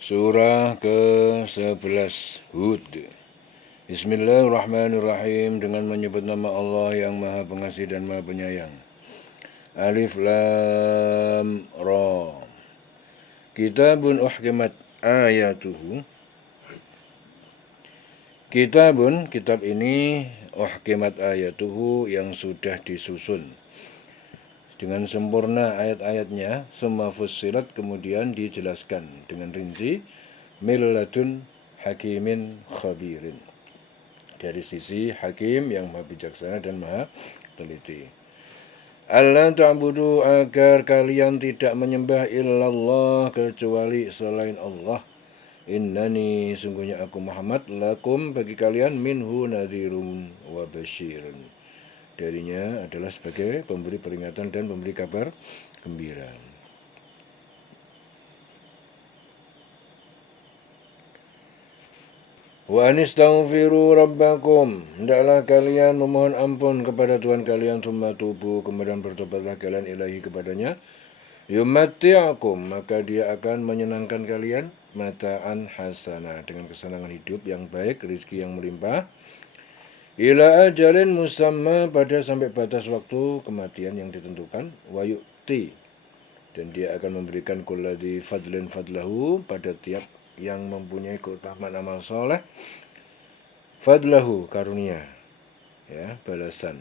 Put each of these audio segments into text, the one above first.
Surah ke-11 Hud. Bismillahirrahmanirrahim. Dengan menyebut nama Allah yang Maha Pengasih dan Maha Penyayang. Alif Lam Ra. Kitabun uhkimat ayatuhu. Kitab ini uhkimat ayatuhu yang sudah disusun dengan sempurna ayat-ayatnya, summa fussilat kemudian dijelaskan dengan rinci, milladun hakimin khabirin, dari sisi hakim yang maha bijaksana dan maha teliti. Allah ta'budu, agar kalian tidak menyembah illallah kecuali selain Allah. Innani, sungguhnya aku Muhammad, lakum bagi kalian, minhu nadhirun wa basyirun, darinya adalah sebagai pemberi peringatan dan pemberi kabar gembira. Wa anistaghfiru rabbakum, hendaklah kalian memohon ampun kepada Tuhan kalian, tsumma tubu, kemudian bertobatlah kalian ilahi kepadanya, yumatti'akum, maka dia akan menyenangkan kalian, mataan hasanah, dengan kesenangan hidup yang baik, rizki yang melimpah, ila ajalin musamma, pada sampai batas waktu kematian yang ditentukan, wa yu'ti, dan dia akan memberikan kulladzi fadlin fadlahu, pada tiap yang mempunyai keutamaan amal soleh, fadlahu, karunia, ya, balasan.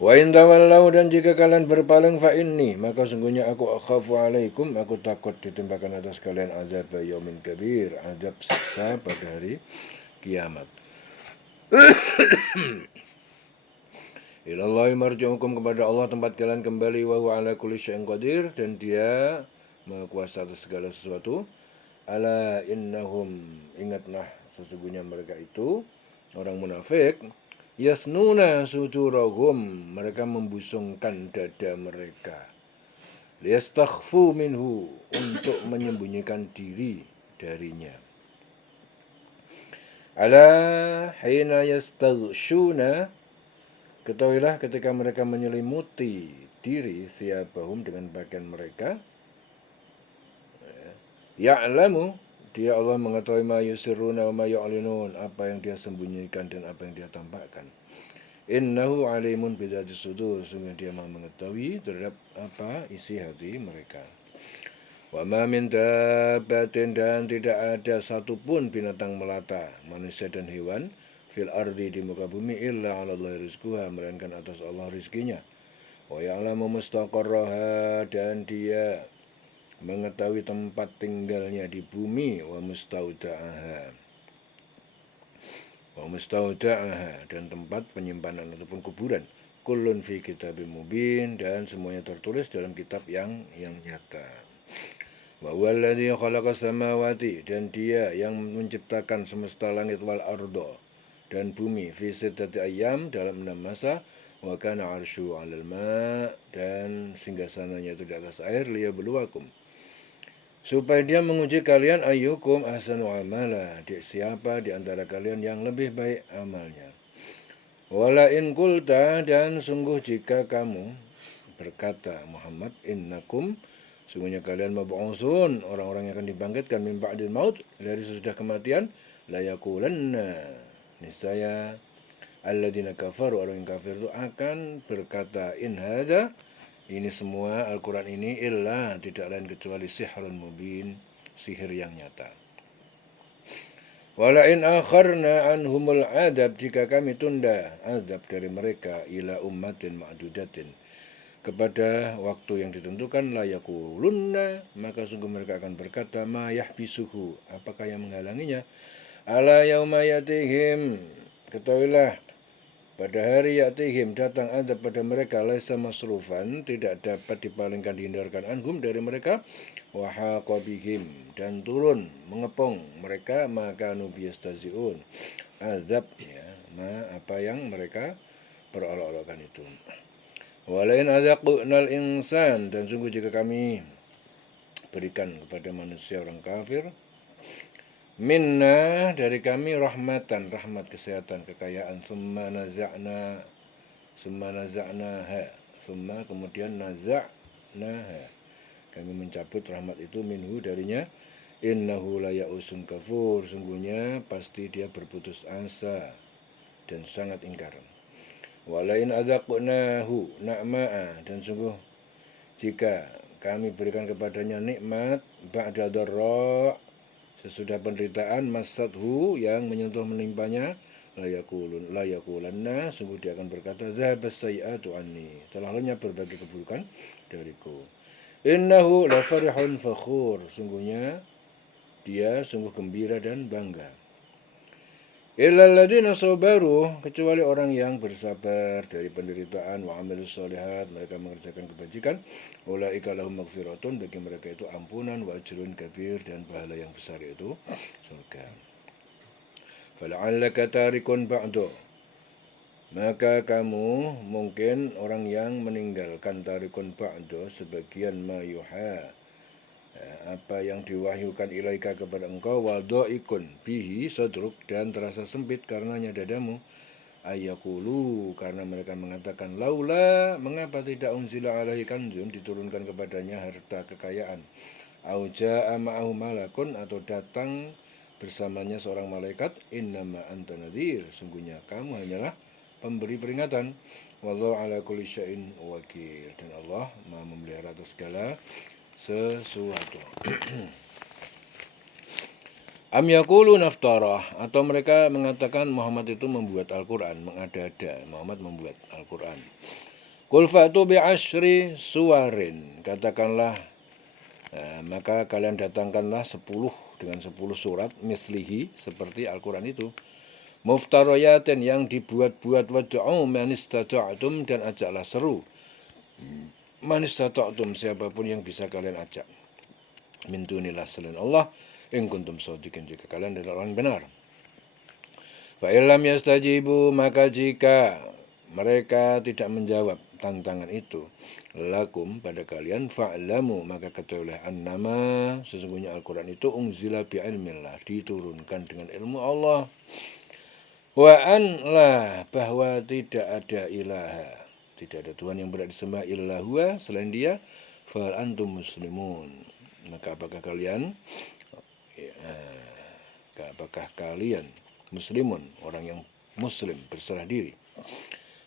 Wa in tawallau, dan jika kalian berpaling, fa inni, maka sungguhnya aku akhafu alaikum, aku takut ditimpakan atas kalian azab yaumin kabir, azab siksa pada hari kiamat. Ilallahi marji'ukum, kepada Allah tempat kalian kembali, wa huwa ala kulli syai'in qadir, dan dia maha kuasa atas segala sesuatu. Ala innahum, ingatlah sesungguhnya mereka itu orang munafik, yasnuna sudurahum, mereka membusungkan dada mereka, liyastakhfu minhu, untuk menyembunyikan diri darinya. Ala hina yastaghshuna, ketahuilah ketika mereka menyelimuti diri, siyabahum, dengan pakaian mereka, ya'lamu, dia Allah mengetahui ma yusirruna wa ma yu'linun, apa yang dia sembunyikan dan apa yang dia tampakkan. Innahu alimun bidzati sudur, sungguh dia maha mengetahui terhadap apa isi hati mereka. Wa ma min dabbatin, dan tidak ada satupun binatang melata, manusia dan hewan, fil ardi, di muka bumi, illa 'alallahi rizquha, melainkan atas Allah rizkinya. Wa ya'lamu mustaqarraha, dan dia mengetahui tempat tinggalnya di bumi, wa mustaudaha, dan tempat penyimpanan ataupun kuburan, kullun fi kitabim mubin, dan semuanya tertulis dalam kitab yang nyata. Wa huwallazi khalaqas samawati, dan dia yang menciptakan semesta langit, wal ardo, dan bumi, fi sittati ayyam, dalam 6 masa, wa kana 'arsyu 'alal ma', dan singgasananya itu di atas air, liyabluwakum, supaya dia menguji kalian, ayyukum ahsanu amala, siapa di antara kalian yang lebih baik amalnya. Wala in qulta, dan sungguh jika kamu berkata Muhammad, innakum, sungguhnya kalian mab'utsun, orang-orang yang akan dibangkitkan, min ba'dil maut, dari sesudah kematian, la yaqulanna, niscaya alladzina kafaru, orang yang kafir itu akan berkata, in hadza, ini semua Al-Quran ini, illa, tidak lain kecuali sihrun mubin, sihir yang nyata. Wala in akharna anhumul adab, jika kami tunda azab dari mereka, ila ummatin ma'dudatin, kepada waktu yang ditentukan, la yaqulunna, maka sungguh mereka akan berkata, ma yahbisuhu, apakah yang menghalanginya, ala yauma yatihim, ketahuilah pada hari yatihim, datang azab pada mereka, laisa masrufan, tidak dapat dipalingkan, dihindarkan, anhum, dari mereka, wa haqa bihim, dan turun mengepung mereka, maka nubiyastaziun, azab, ya, apa yang mereka perolok-olokkan itu. Walain azaqnal insan, dan sungguh jika kami berikan kepada manusia orang kafir, minna, dari kami, rahmatan, rahmat, kesehatan, kekayaan, summa naza'naha, summa kemudian naza'naha, kami mencabut rahmat itu minhu darinya. Innahu la ya'usun kafur, sungguhnya pasti dia berputus asa dan sangat ingkar. Walain adzaqnahu na'ma'a, dan sungguh jika kami berikan kepadanya nikmat ba'da dharra, sesudah penderitaan, masathu yang menyentuh menimpanya, layakulanna, sungguh dia akan berkata, dhabas sayi'atu anni, telah lenyap berbagai keburukan dariku. Innahu la farihun fakhur, sungguhnya dia sungguh gembira dan bangga. Illal ladzina sabaru, kecuali orang yang bersabar dari penderitaan, wa amilus sholihat, mereka mengerjakan kebajikan, ulaika lahum maghfiratun, bagi mereka itu ampunan, wa ajrun kabir, dan pahala yang besar yaitu surga. Fala'allaka tarikun ba'du, maka kamu mungkin orang yang meninggalkan tarikun ba'du sebagian ma yuha, apa yang diwahyukan ilaika kepada engkau, wadhaikun bihi sadruk, dan terasa sempit karenanya dadamu, ayakulu, karena mereka mengatakan, laula, mengapa tidak unzila alaihi kanzun, diturunkan kepadanya harta kekayaan, au jaa ma'ahu malakun, atau datang bersamanya seorang malaikat, innama anta nadhir, sungguhnya kamu hanyalah pemberi peringatan, wallahu ala kulli syai'in wakil, dan Allah Maha memelihara atas segala sesuatu. Am yaqulu naftarah, atau mereka mengatakan Muhammad itu membuat Al-Quran, mengada-ada Muhammad membuat Al-Quran. Qul fa'tu bi'ashri suwarin, katakanlah, maka kalian datangkanlah 10 dengan 10 surat mislihi, seperti Al-Quran itu, muftarayatin, yang dibuat-buat, wad'u man istata'tum, dan ajaklah seru man istata'tum, siapapun yang bisa kalian ajak, min dunillah, selain Allah, in kuntum shadiqin, jika kalian adalah orang benar. Fa illam yastajibu, maka jika mereka tidak menjawab tantangan itu, lakum, pada kalian, fa'lamu, maka ketahuilah, annama, sesungguhnya Al-Quran itu unzila bi'ilmillah, diturunkan dengan ilmu Allah, wa an la, bahwa tidak ada ilaha, tidak ada Tuhan yang berhak disembah illa huwa, selain dia, fal antum muslimun, maka apakah kalian muslimun, orang yang muslim, berserah diri.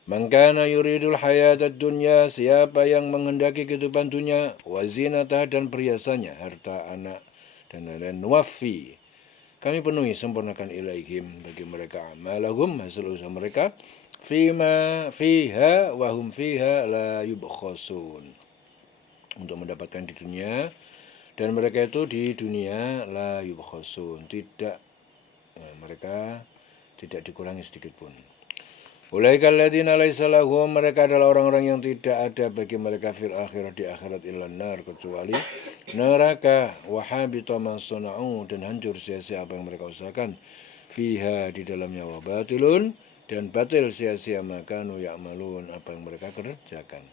Man kana yuridul hayatad dunya, siapa yang menghendaki kehidupan dunia, wa zinatah, dan perhiasannya, harta, anak, dan lain-lain, nuwaffi, kami penuhi, sempurnakan ilaihim, bagi mereka, amalahum, hasil usaha mereka, fiha wa hum fiha la yubkhasun, untuk mendapatkan di dunia, dan mereka itu di dunia la yubkhasun, mereka tidak dikurangi sedikit pun. Ulaika alladzina laisa lahum, mereka adalah orang-orang yang tidak ada bagi mereka fil akhirat, di akhirat, illan nar, kecuali neraka, wa habita ma sana'u, dan hancur sia-sia apa yang mereka usahakan, fiha, di dalamnya, wa batilun, dan batil sia-sia makanu ya'malun, apa yang mereka kerjakan.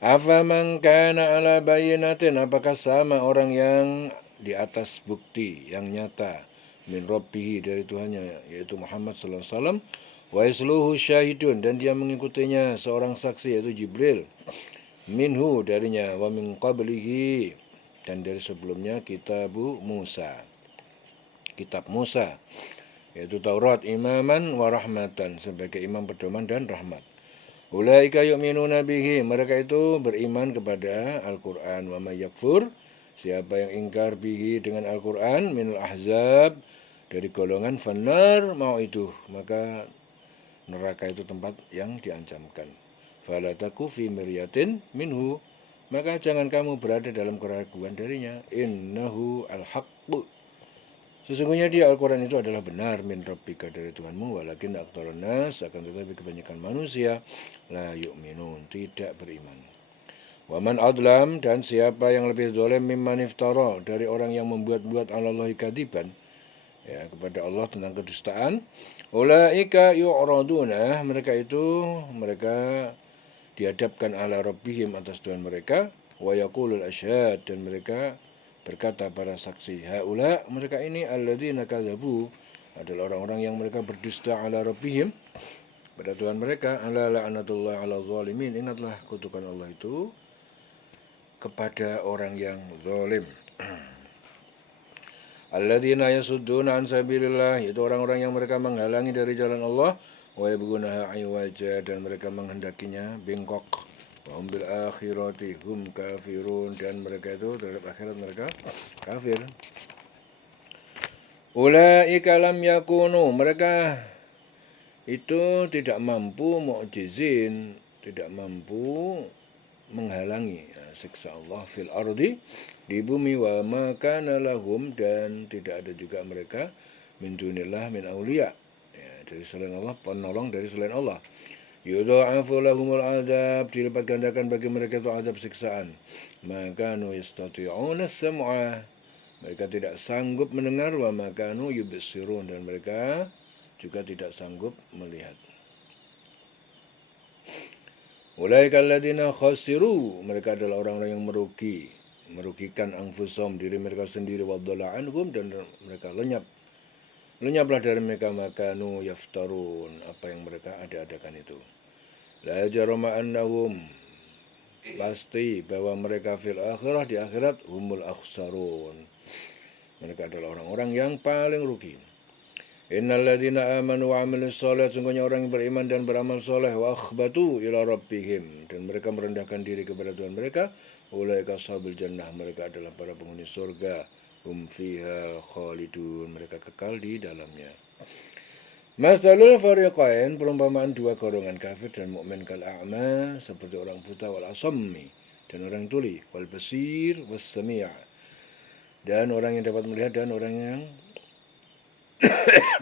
Afaman kana ala bayyinatin, apakah sama orang yang di atas bukti yang nyata, min rabbihi, dari Tuhannya, yaitu Muhammad sallallahu alaihi wasallam, wa yasluhu syahidun, dan dia mengikutinya seorang saksi, yaitu Jibril, minhu, darinya, wa min qablihi, dan dari sebelumnya, kitab Musa, yaitu Taurat, imaman wa rahmatan, sebagai imam, pedoman, dan rahmat. Ulaika yu'minuna bihi, mereka itu beriman kepada Al-Quran. Wa may yakfur, siapa yang ingkar bihi, dengan Al-Quran, minal ahzab, dari golongan, fannar mau'iduh, maka neraka itu tempat yang diancamkan. Fala taku fi miryatin minhu, maka jangan kamu berada dalam keraguan darinya. Innahu al-haqqu, sesungguhnya dia Al-Quran itu adalah benar, min rabbika, dari Tuhanmu, walakin aktsarun nas, akan tetapi kebanyakan manusia, la yu'minun, tidak beriman. Waman adlam, dan siapa yang lebih zalim, mimman iftara, dari orang yang membuat-buat alallahi kadiban, ya, kepada Allah tentang kedustaan. Ulaika yu'raduna, mereka dihadapkan ala rabbihim, atas Tuhan mereka, wa yaqulul asyhad, dan mereka berkata para saksi, haula, mereka ini, alladzina kadzabu, adalah orang-orang yang mereka berdusta, ala rabbihim, pada Tuhan mereka, ala la'natullah ala zalimin, ingatlah kutukan Allah itu kepada orang yang zalim. Alladzina yasudduna an sabilillah, itu orang-orang yang mereka menghalangi dari jalan Allah, wa yabghunaha iwaja, dan mereka menghendakinya bengkok. Wa hum bil akhirati hum kafirun, dan mereka itu terhadap akhirat mereka kafir. Ulaika lam yakunu, mereka itu tidak mampu mu'jizin, tidak mampu menghalangi siksa Allah fil ardi, di bumi, wa makana lahum, dan tidak ada juga mereka min dunillah min auliya, ya, dari selain Allah, penolong dari selain Allah. Yudha'afu lahumul adab, dilipat gandakan bagi mereka itu adab siksaan. Makanu yastati'una sam'a, mereka tidak sanggup mendengar, wa makanu yubsirun, dan mereka juga tidak sanggup melihat. Ulaika alladziina khasiru, mereka adalah orang-orang yang merugikan anfusahum, diri mereka sendiri, wadalla anhum, dan mereka lenyaplah dari mereka makanu yaftarun, apa yang mereka ada-adakan itu. La jarama annahum, pasti bahwa mereka fil akhirah, di akhirat, humul akhsarun, mereka adalah orang-orang yang paling rugi. Innal ladzina amanu wa 'amilus shalihat, sungguhnya orang yang beriman dan beramal soleh, wa akhbatu ila rabbihim, dan mereka merendahkan diri kepada Tuhan mereka, ulaika ashabul jannah, mereka adalah para penghuni surga, hum fiha khalidun, mereka kekal di dalamnya. Masalul fariqain, perumpamaan dua golongan kafir dan mukmin, kal a'ma, seperti orang buta, wal asammi, dan orang tuli, wal basir was sami', dan orang yang dapat melihat dan orang yang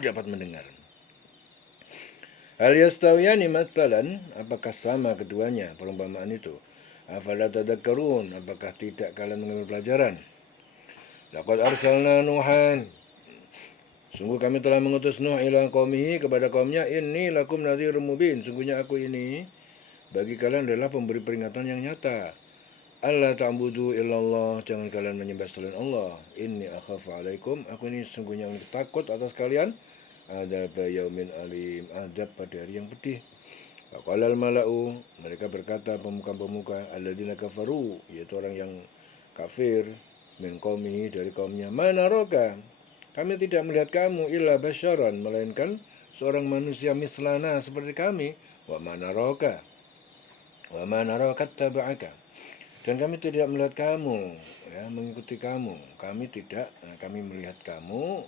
dapat mendengar. Hal yastawiyani mathalan, apakah sama keduanya perumpamaan itu? Afala tadakkarun, apakah tidak kalian mengambil pelajaran? Laqad arsalna Nuhan, sungguh kami telah mengutus Nuh ila qaumihi, kepada kaumnya, inni lakum nadhirum mubin, sungguhnya aku ini bagi kalian adalah pemberi peringatan yang nyata. Allah ta'budu illallah, jangan kalian menyembah selain Allah. Inni akhafu alaikum, aku ini sungguhnya takut atas kalian, adab yaumin alim, adab pada hari yang pedih. Faqala al-mala'u, mereka berkata pemuka-pemuka, alladzina kafaru, yaitu orang yang kafir, min qaumihi, dari kaumnya, mana roka, kami tidak melihat kamu illa basyaran, melainkan seorang manusia mislana, seperti kami. Wa mana roka taba'aka, dan kami tidak melihat kamu, ya, mengikuti kamu. Kami melihat kamu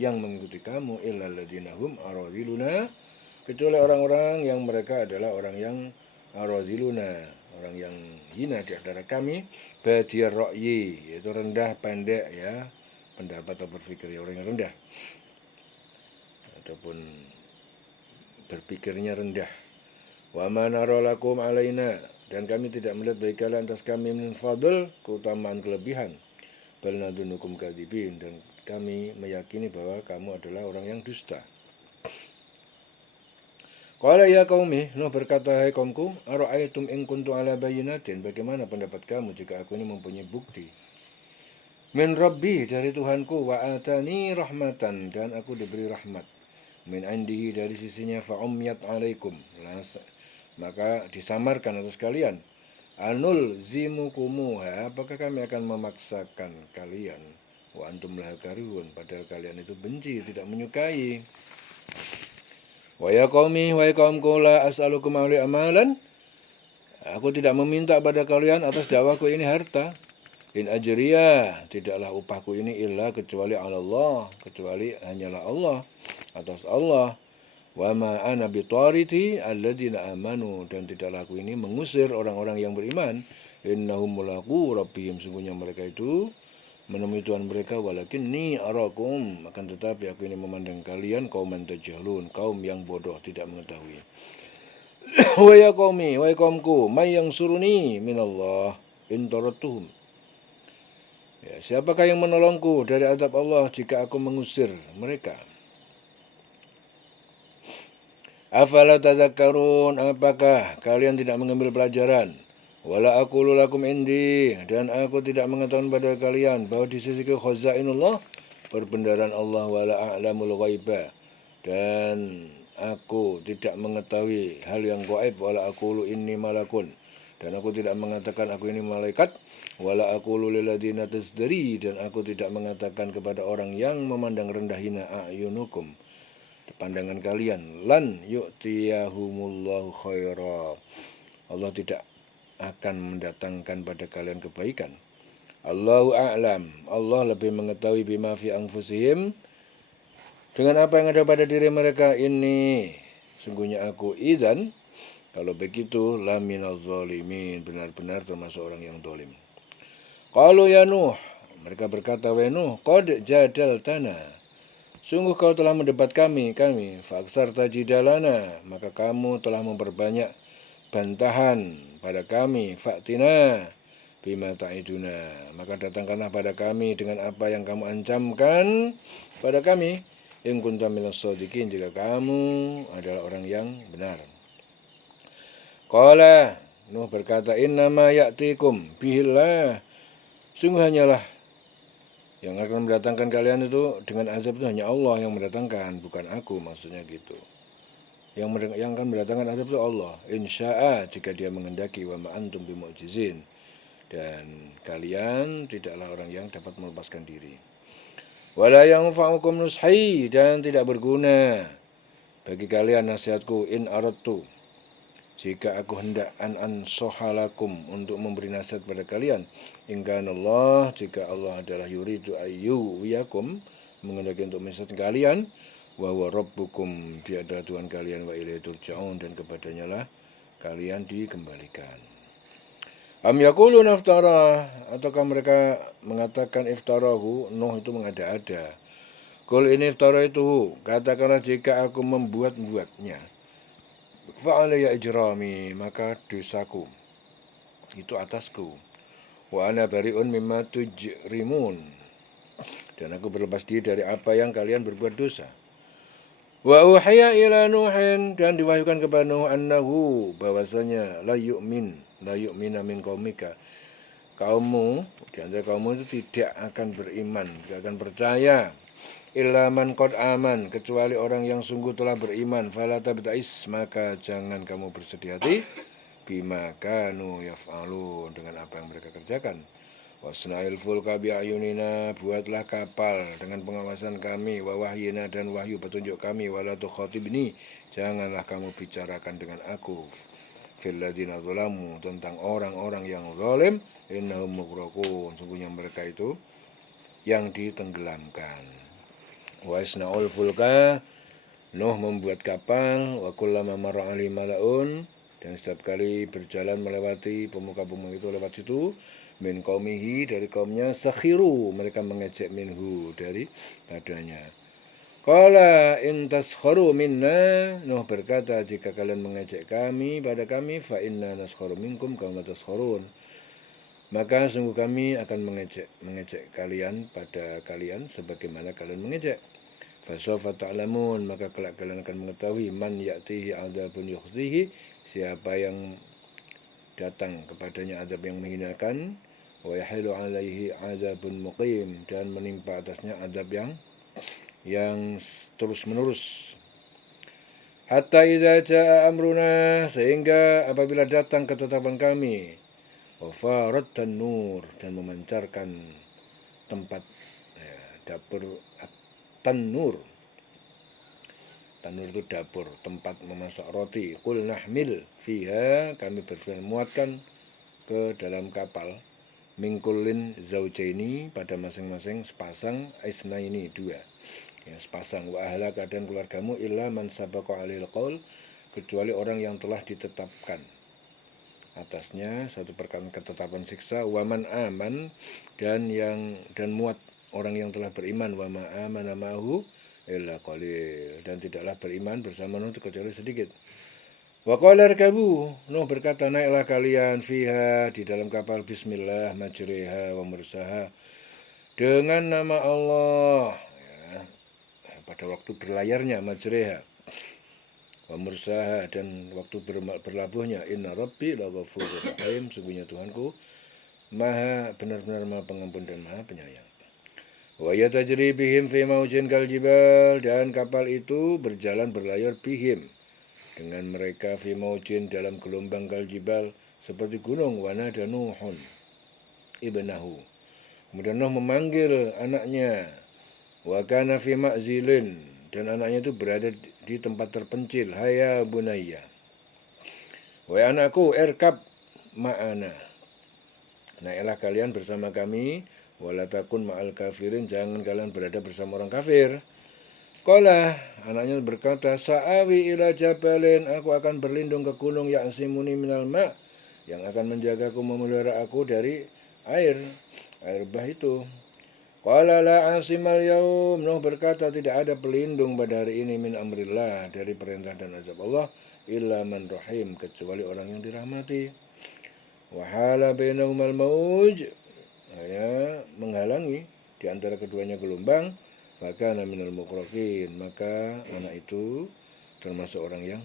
yang mengikuti kamu, illal ladzina hum aradiluna, kecuali orang-orang yang mereka adalah orang yang aradiluna, orang yang hina di antara kami, badiyar ra'yi, yaitu rendah pendek, ya, pendapat atau berpikir, ya, orang yang rendah ataupun berpikirnya rendah. Wa ma nara lakum alaina, dan kami tidak melihat bagi kalian atas kami min fadl, keutamaan, kelebihan. Bal nadunukum kadzibin, dan kami meyakini bahwa kamu adalah orang yang dusta. Qala ya qaumi, Nuh berkata, hai kaumku, ara'aitum in kuntu ala bayyinatin, bagaimana pendapat kamu jika aku ini mempunyai bukti min rabbi, dari Tuhanku, wa atani rahmatan, dan aku diberi rahmat, min indihi, dari sisinya, fa umyat alaikum, maka disamarkan atas kalian, anul zimukumuha, apakah kami akan memaksakan kalian, wa antum laha karihun, padahal kalian itu benci, tidak menyukai. Wa ya qaumi, wa qaumku, la as'alukum alaihi amalan, aku tidak meminta pada kalian atas dakwaku ini harta. In ajriya, tidaklah upahku ini illa, kecuali ala Allah, kecuali hanyalah Allah, atas Allah. Wa ma ana bitariti alladzina amanu, dan tidaklah aku ini mengusir orang-orang yang beriman. Innahum mulaqu rabbihim, sungguhnya mereka itu menemui Tuhan mereka, walakinni arakum, akan tetapi aku ini memandang kalian qauman tajhalun, kaum yang bodoh, tidak mengetahui. Wa ya qaumi, wa qaumku, may yansuruni minallah in tarattuhum, ya, siapakah yang menolongku dari azab Allah jika aku mengusir mereka? Afala tadzakkarun, apakah kalian tidak mengambil pelajaran? Wala aqulu lakum indi, dan aku tidak mengatakan pada kalian bahwa di sisiku khazainullah, perbendaharaan Allah, wala a'lamul ghaiba, dan aku tidak mengetahui hal yang gaib, wala aqulu inni malakun, Dan aku tidak mengatakan aku ini malaikat, wala aqulu lil ladzina tazdari, dan aku tidak mengatakan kepada orang yang memandang rendah hina a'yunukum, pandangan kalian, lan yu'tiyahumullahu khaira, Allah tidak akan mendatangkan pada kalian kebaikan. Allahu a'lam, Allah lebih mengetahui bima fi anfusihim, dengan apa yang ada pada diri mereka ini. Sungguhnya aku idzan, kalau begitu, laminaz zalimin, benar-benar termasuk orang yang zalim. Qalu ya Nuh, mereka berkata, wahai Nuh, qad jadaltana, sungguh kau telah mendebat kami, faaksarta jidalana, maka kamu telah memperbanyak bantahan pada kami, fa'tina bima ta'iduna, maka datangkanlah pada kami dengan apa yang kamu ancamkan pada kami, in kunta minas shadiqin, jika kamu adalah orang yang benar. Qala, Nuh berkata, innama ya'tikum bihillah, sungguh hanyalah yang akan mendatangkan kalian itu dengan azab itu hanya Allah yang mendatangkan, bukan aku, maksudnya gitu. Yang akan mendatangkan azab itu Allah, insya'a, jika dia menghendaki, wa ma antum bimu'jizin, dan kalian tidaklah orang yang dapat melepaskan diri. Wala yanfa'ukum nushi, dan tidak berguna bagi kalian nasihatku, in aradtu, jika aku hendak an ansohalakum, untuk memberi nasihat pada kalian, ingkanallah, jika Allah adalah yuridu ayyu wiyakum, menghendaki untuk menasihati kalian, wa huwa rabbukum, dia adalah Tuhan kalian, wa ilaihi turja'un, dan kepadanya lah kalian dikembalikan. Am yaqulun iftara, ataukah mereka mengatakan iftarahu, Nuh itu mengada-ada. Qul ini iftara itu, katakanlah jika aku membuat-buatnya, fa'alayya ijrami, maka dosaku itu atasku, wa ana bari'un mimma tujrimun, dan aku berlepas diri dari apa yang kalian berbuat dosa. Wa uhiya ila Nuhin, dan diwahyukan kepada Nuh, annahu, bahwasanya la yu'mina min qaumika, kaummu, di antara kaummu itu tidak akan beriman, tidak akan percaya, illa man qad aman, kecuali orang yang sungguh telah beriman, fala tabta'is, maka jangan kamu bersedih hati, bima kanu yaf'alun, dengan apa yang mereka kerjakan. Wasna'il fulka bi'ayunina, buatlah kapal dengan pengawasan kami, wa wahyina, dan wahyu petunjuk kami, wala tukhatibni, janganlah kamu bicarakan dengan aku, fil ladzina zalamu, tentang orang-orang yang zalim, innahum mughraqun, sungguhnya mereka itu yang ditenggelamkan. Wa isna'ul fulka, Nuh membuat kapal, wa kullama marra 'alaihi mala'un, dan setiap kali berjalan melewati pemuka-pemuka itu lewat situ, min qaumihi, dari kaumnya, sakhiru, mereka mengejek, minhu, dari padanya. Qala in taskharu minna, Nuh berkata, jika kalian mengejek kami pada kami, fa inna naskharu minkum kama taskharun, maka sungguh kami akan mengejek kalian pada kalian sebagaimana kalian mengejek. Fasawfa ta'lamun, maka kelak kalian akan mengetahui, man ya'tihi 'adzabun yukhzihi, siapa yang datang kepadanya azab yang menghinakan, wa yahilu 'alaihi 'adzabun muqim, dan menimpa atasnya azab yang terus-menerus. Hatta idza jaa amruna, sehingga apabila datang ketetapan kami, wa farat tanur, dan memancarkan tempat dapur, tanur itu dapur, tempat memasak roti. Qul nahmil fiha, kami berfirman, muatkan ke dalam kapal, mingkulin zaujaini, pada masing-masing sepasang, isnaini, dua, ya, sepasang, wa ahlaka, dan keluargamu, illa man sabaqa alil qaul, kecuali orang yang telah ditetapkan atasnya satu perkara ketetapan siksa, waman aman, dan muat orang yang telah beriman, wa ma amana ma'hu illa qalil, dan tidaklah beriman bersama Nuh kecuali sedikit. Wa qala irkabu, Nuh berkata, naiklah kalian, fiha, di dalam kapal, bismillah majriha wa mursaha, dengan nama Allah, ya, pada waktu berlayarnya, majriha wa mursaha, dan waktu berlabuhnya, inna rabbi laghafurur rahim, sungguhnya Tuhanku maha benar-benar maha pengampun dan maha penyayang. Wa yatajri bihim fi maujin kal jibal, dan kapal itu berjalan berlayar bihim, dengan mereka, fi maujin, dalam gelombang, kal jibal, seperti gunung. Wa nada Nuhun ibnahu. Kemudian Nuh memanggil anaknya. Wa kana fi ma'zilin, dan anaknya itu berada di tempat terpencil. Haya bunayya, wahai anakku, irkab ma'ana, naiklah kalian bersama kami. Wala takun ma'al kafirin, jangan kalian berada bersama orang kafir. Qala, anaknya berkata, sa'awi ila jabalin, aku akan berlindung ke gunung, ya'simuni minal ma', yang akan menjagaku, memelihara aku dari air bah itu. Qala la asimal yaum, Nuh berkata, tidak ada pelindung pada hari ini min amrillah, dari perintah dan azab Allah, illa man rahim, kecuali orang yang dirahmati. Wahala bainahumal mauj, ya, menghalangi di antara keduanya gelombang. Maka minal muqraqin, maka anak itu termasuk orang yang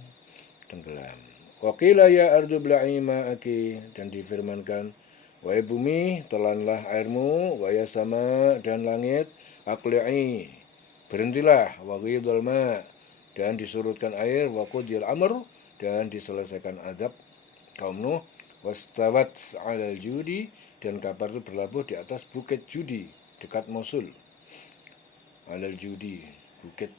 tenggelam. Waqila ya ardu bla'i ma'aki, dan difirmankan, wahai bumi, telanlah airmu, wahai sama dan langit, aqli'i, berhentilah, waghidul ma', dan disurutkan air, waqudil amr, dan diselesaikan azab kaum Nuh, wastawat 'alal judi, dan kapal itu berlabuh di atas bukit Judi dekat Mosul. Alal judi, bukit.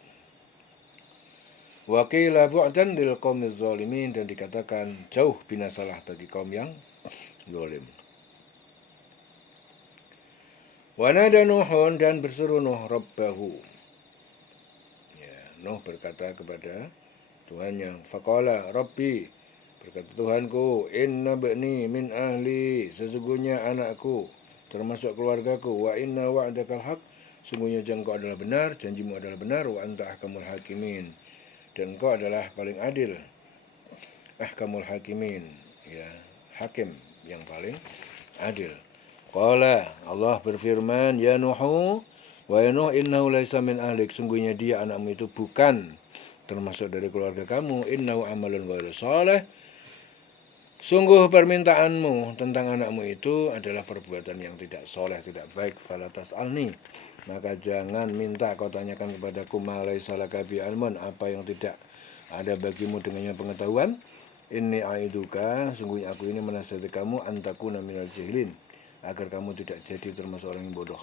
Wa qila bu'dan lil qaumiz zalimin, dan dikatakan jauh binasalah bagi kaum yang zalim. Wa nada Nuhun, dan berseru Nuh rabbahu. Ya, Nuh berkata kepada Tuhannya, faqala rabbi, berkata Tuhanku, inna bani min ahli, sesungguhnya anakku termasuk keluargaku, wa inna wa'dakal haq, sungguhnya engkau adalah benar, janjimu adalah benar, wa anta ahkamul hakimin, dan engkau adalah paling adil. Ahkamul hakimin, ya, hakim yang paling adil. Qala, Allah berfirman, ya Nuhu, wa ya Nuh, innahu laisa min ahlik, sungguhnya dia, anakmu itu bukan termasuk dari keluarga kamu. Innahu amalun ghairu saleh, sungguh permintaanmu tentang anakmu itu adalah perbuatan yang tidak soleh, tidak baik. Falatas alni, maka jangan minta kau tanyakan kepadaku, malai salaka bi almun, apa yang tidak ada bagimu dengannya pengetahuan. Inni aiduka, sungguhnya aku ini menasihati kamu, antakuna minal jahilin, agar kamu tidak jadi termasuk orang yang bodoh.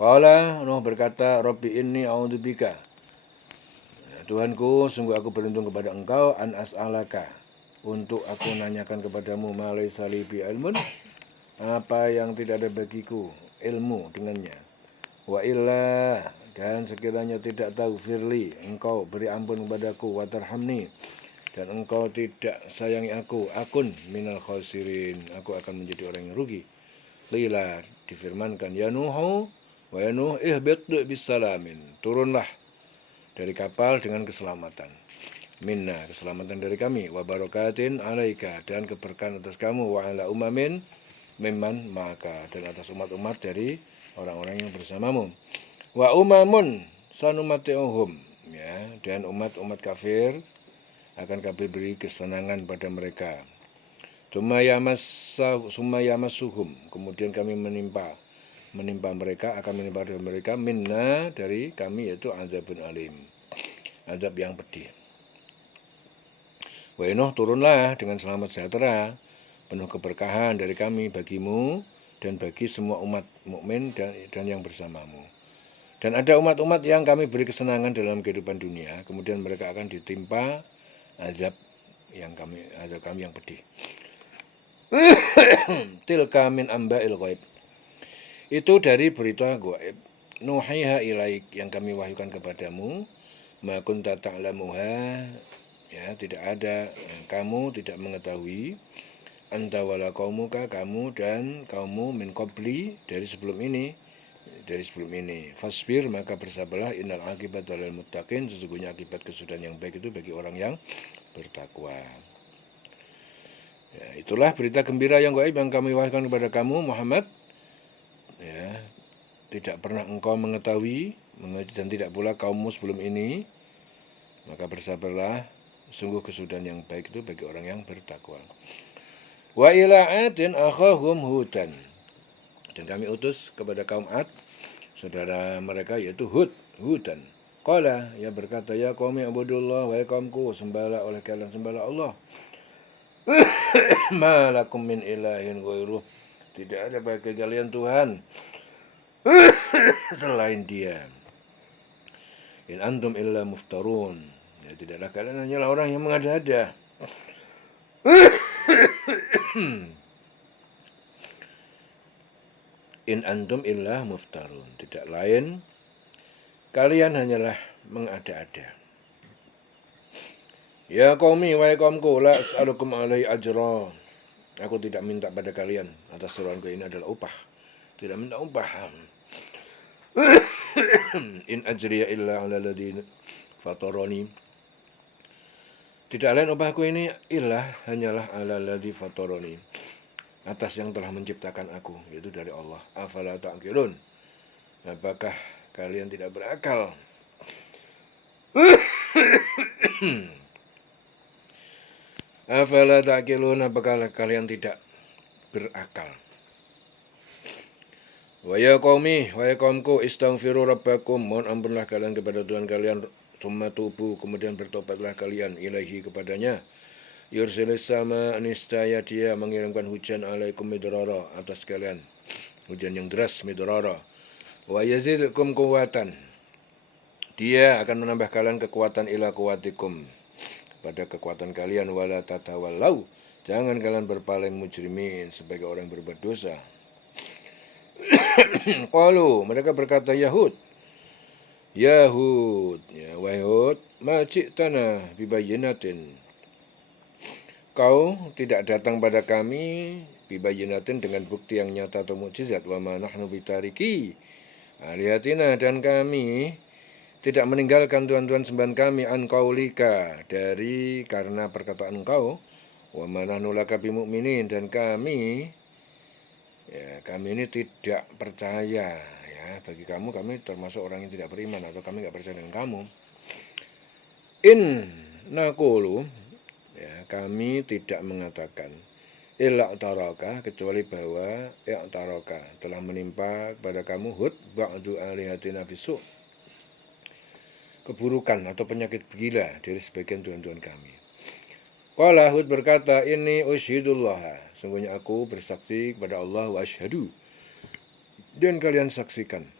Qala, Nuh berkata, Rabbi inni a'udzubika, Tuhanku, sungguh aku berlindung kepada engkau, an as'alaka, untuk aku nanyakan kepadamu, malai salibi ilmun, apa yang tidak ada bagiku ilmu dengannya. Wa illa, dan sekiranya tidak tahu, firli, engkau beri ampun kepadaku, watarhamni, dan engkau tidak sayangi aku, akun minal khasirin, aku akan menjadi orang yang rugi. Qila, difirmankan, ya Nuhu, wa ya Nuh, ihbit bisalamin, turunlah dari kapal dengan keselamatan. Minna, keselamatan dari kami, wa barakatin alaika, dan keberkahan atas kamu, wa ala umamin mimman maka, dan atas umat-umat dari orang-orang yang bersamamu. Wa umamun sanumati'uhum, ya, dan umat-umat kafir akan kami beri kesenangan pada mereka. Sumayamassuhum, kemudian kami menimpa mereka, akan menimpa dari mereka, minna, dari kami, yaitu azabun alim, azab yang pedih. Wa Nuh, turunlah dengan selamat sejahtera, penuh keberkahan dari kami bagimu dan bagi semua umat mukmin dan yang bersamamu. Dan ada umat-umat yang kami beri kesenangan dalam kehidupan dunia, kemudian mereka akan ditimpa azab kami yang pedih. Tilka min amba'il ghaib, itu dari berita gaib, nuhiha ilaik, yang kami wahyukan kepadamu, ma kunta ta'lamuha, ya, tidak ada, kamu tidak mengetahui, anta wala qaumuka, kamu dan kaummu, min qabli, dari sebelum ini. Fasbir, maka bersabarlah, innal aqibata lil muttaqin, sesungguhnya akibat kesudahan yang baik itu bagi orang yang bertakwa. Ya, itulah berita gembira yang gaib yang kami wahyukan kepada kamu Muhammad. Ya, tidak pernah engkau mengetahui dan tidak pula kaummu sebelum ini, maka bersabarlah, sungguh kesudahan yang baik itu bagi orang yang bertakwa. Wa ila adin akhahum hudan, dan kami utus kepada kaum Ad saudara mereka, yaitu Hudan. Qala, ia berkata, ya qaumi ibudullah, wahai kaumku, sembahlah oleh kalian, sembahlah Allah. Ma lakum min ilahin ghairuh. Tidak ada bagi kalian Tuhan selain Dia. In antum illa muftarun. Ya, tidaklah kalian hanyalah orang yang mengada-ada. In antum illa muftarun. Tidak lain, kalian hanyalah mengada-ada. Ya qaumi, wahai kaumku, la as'alukum alaihi ajra. Aku tidak minta pada kalian atas seruanku ini adalah upah. Tidak minta upah. In ajriya illa ala ladzi fatarani. Tidak lain upahku ini illa hanyalah ala ladzi fatarani. Atas yang telah menciptakan aku, yaitu dari Allah. Afala ta'qilun. Apakah kalian tidak berakal? Afala ta'qilun, apakah kalian tidak berakal? Wa ya qaumi, wahai kaumku, istaghfiru rabbakum, mohon ampunlah kalian kepada Tuhan kalian, tsumma tubu, kemudian bertobatlah kalian ilaihi kepadanya. Yursilis sama niscaya Dia mengirimkan hujan alaikum midrara, atas kalian hujan yang deras, midrara. Wa yazidkum quwwatan, Dia akan menambah kalian kekuatan ila quwwatikum, pada kekuatan kalian. Wala tatawallau, jangan kalian berpaling mujrimin, sebagai orang berbuat dosa. Qalu, mereka berkata, Yahud, ya wahai Hud, ma ji'tana bibayyinatin, kau tidak datang pada kami bibayyinatin dengan bukti yang nyata atau mukjizat. Wa ma nahnu bitariki alihatina, dan kami tidak meninggalkan tuhan-tuhan sembahan kami an qaulika, dari karena perkataan engkau. Wa ma nahnu laka bimu'minin, dan kami ini tidak percaya, ya, bagi kamu kami termasuk orang yang tidak beriman, atau kami tidak percaya dengan kamu. In naqulu, ya, kami tidak mengatakan illa taraka, kecuali bahwa taraka telah menimpa kepada kamu Hud ba'du alihatina bisu, keburukan atau penyakit gila dari sebagian tuhan-tuhan kami. Qala, Hud berkata, ini usyhidullah, sungguhnya aku bersaksi kepada Allah, wa asyhadu, dan kalian saksikanlah,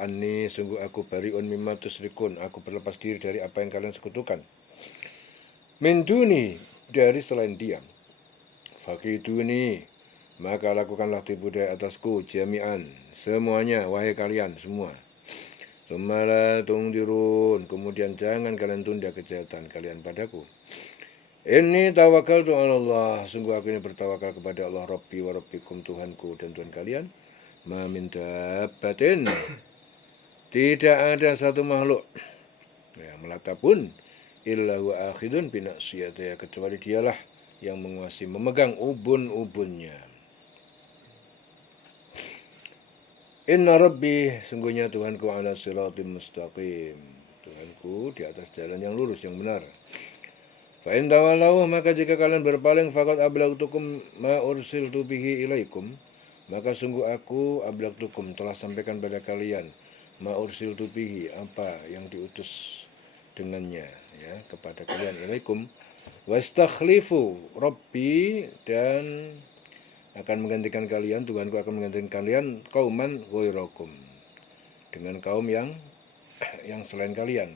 anni, sungguh aku bariun mimma tusyrikun, aku berlepas diri dari apa yang kalian sekutukan. Min duni, dari selain Dia. Fakiduni, maka lakukanlah tipu daya atasku, jami'an, semuanya, wahai kalian semua. Sumala tungdirun, kemudian jangan kalian tunda kejahatan kalian padaku. Ini tawakaltu ala Allah, sungguh aku ini bertawakal kepada Allah, Rabbi wa Rabbikum, Tuhanku dan Tuhan kalian. Ma min dabbatin, tidak ada satu makhluk, ya, melata pun, illa huwa akhidun binasiyatiha, kecuali Dialah yang menguasai memegang ubun-ubunnya. Inna Rabbi, sungguhnya Tuhanku ala siratim mustaqim, Tuhanku di atas jalan yang lurus, yang benar. Fa in tawallaw, maka jika kalian berpaling, faqad ablagtukum ma ursiltu bihi ilaikum, maka sungguh aku ablagtukum, telah sampaikan pada kalian, ma ursiltu bihi, apa yang diutus dengannya, ya, kepada kalian, ilaikum. Wastakhlifu Rabbi, dan akan menggantikan kalian, Tuhanku akan menggantikan kalian, kauman ghairakum, dengan kaum yang selain kalian.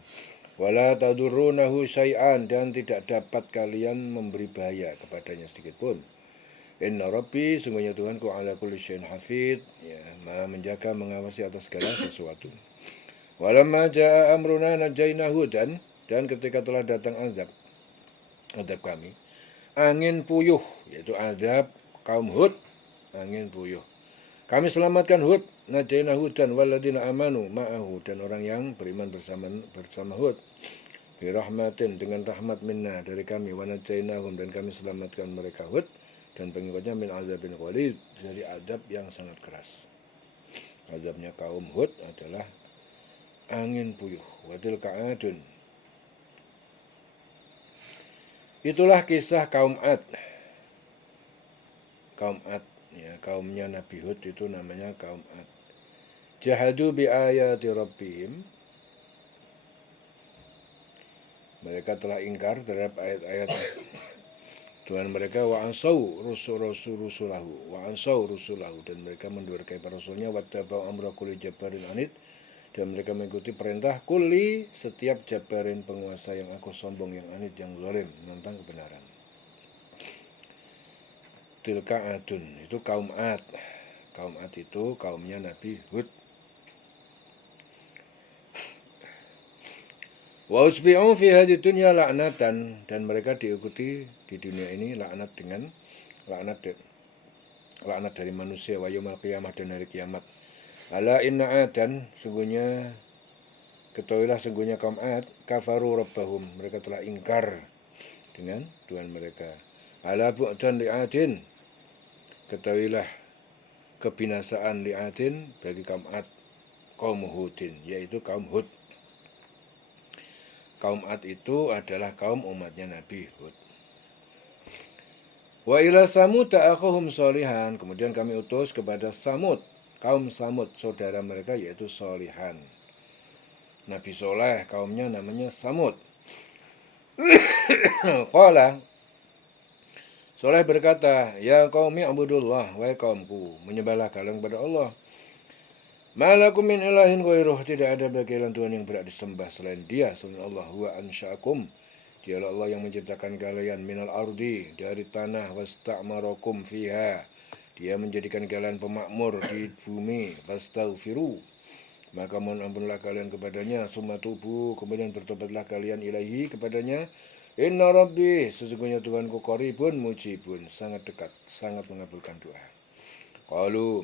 Wala tadurrunahu syai'an, dan tidak dapat kalian memberi bahaya kepadanya sedikit pun. Inna Rabbi, sungguhnya Tuhanku ala kulli syai'in hafid, ya, maha menjaga, mengawasi atas segala sesuatu. Walamma ja'a amruna najayna Hudan, dan ketika telah datang azab kami, angin puyuh, yaitu azab kaum Hud, angin puyuh, kami selamatkan Hud, najayna Hudan waladina amanu ma'ahu, dan orang yang beriman bersama Hud, birahmatin, dengan rahmat minna, dari kami, wa najaynahum, dan kami selamatkan mereka Hud dan pengikutnya, min azabin ghalid, dari azab yang sangat keras. Azabnya kaum Hud adalah angin puyuh. Wa tilka adun, itulah kisah kaum Ad. Kaum Ad, ya, kaumnya Nabi Hud itu namanya kaum Ad. Jahadu bi ayati rabbihim, mereka telah ingkar terhadap ayat-ayat Tuhan mereka wa ansau rusulahu wa ansau rusulahu, dan mereka mendurhakai para rasulnya, wattaba'u amra kulli jabbarin anid, dan mereka mengikuti perintah kulli setiap jabarin penguasa yang aku sombong, yang anid, yang zalim, menentang kebenaran. Tilka adun, itu kaum Ad. Kaum Ad itu kaumnya Nabi Hud. Wa usbi'u fi hadhihi dunya la'natan, dan mereka diikuti di dunia ini laknat dengan laknat dari manusia, wa yaumil qiyamah, dan hari kiamat. Ala inna adan, sungguhnya ketahuilah sungguhnya kaum Ad kafaru rabbahum, mereka telah ingkar dengan Tuhan mereka. Ala bu'dan li'adin, ketahuilah kebinasaan li'adin bagi kaum Ad, kaum Hudin, yaitu kaum Hud. Kaum Ad itu adalah kaum umatnya Nabi Hud. Wa ila Samud ta'akhahum sholihan, kemudian kami utus kepada Samud, kaum Samud, saudara mereka yaitu Sholihan. Nabi Soleh kaumnya namanya Samud. Qala, Soleh berkata, ya qaumi abudullah, wahai kaumku, menyembahlah kalian kepada Allah. Malakum min ilahin ghairuh, tidak ada bagi kalian Tuhan yang berhak disembah selain Dia, selain Allah. Huwa ansha'akum, Dialah Allah yang menciptakan kalian minal ardi, dari tanah, wasta'marakum fiha, Dia menjadikan kalian pemakmur di bumi, fastaghfiru, maka mohon ampunlah kalian kepadanya, summa tubu, kemudian bertobatlah kalian ilaihi kepadanya. Inna rabbi, sesungguhnya Tuhanku qaribun mujibun, sangat dekat, sangat mengabulkan doa. Qalu,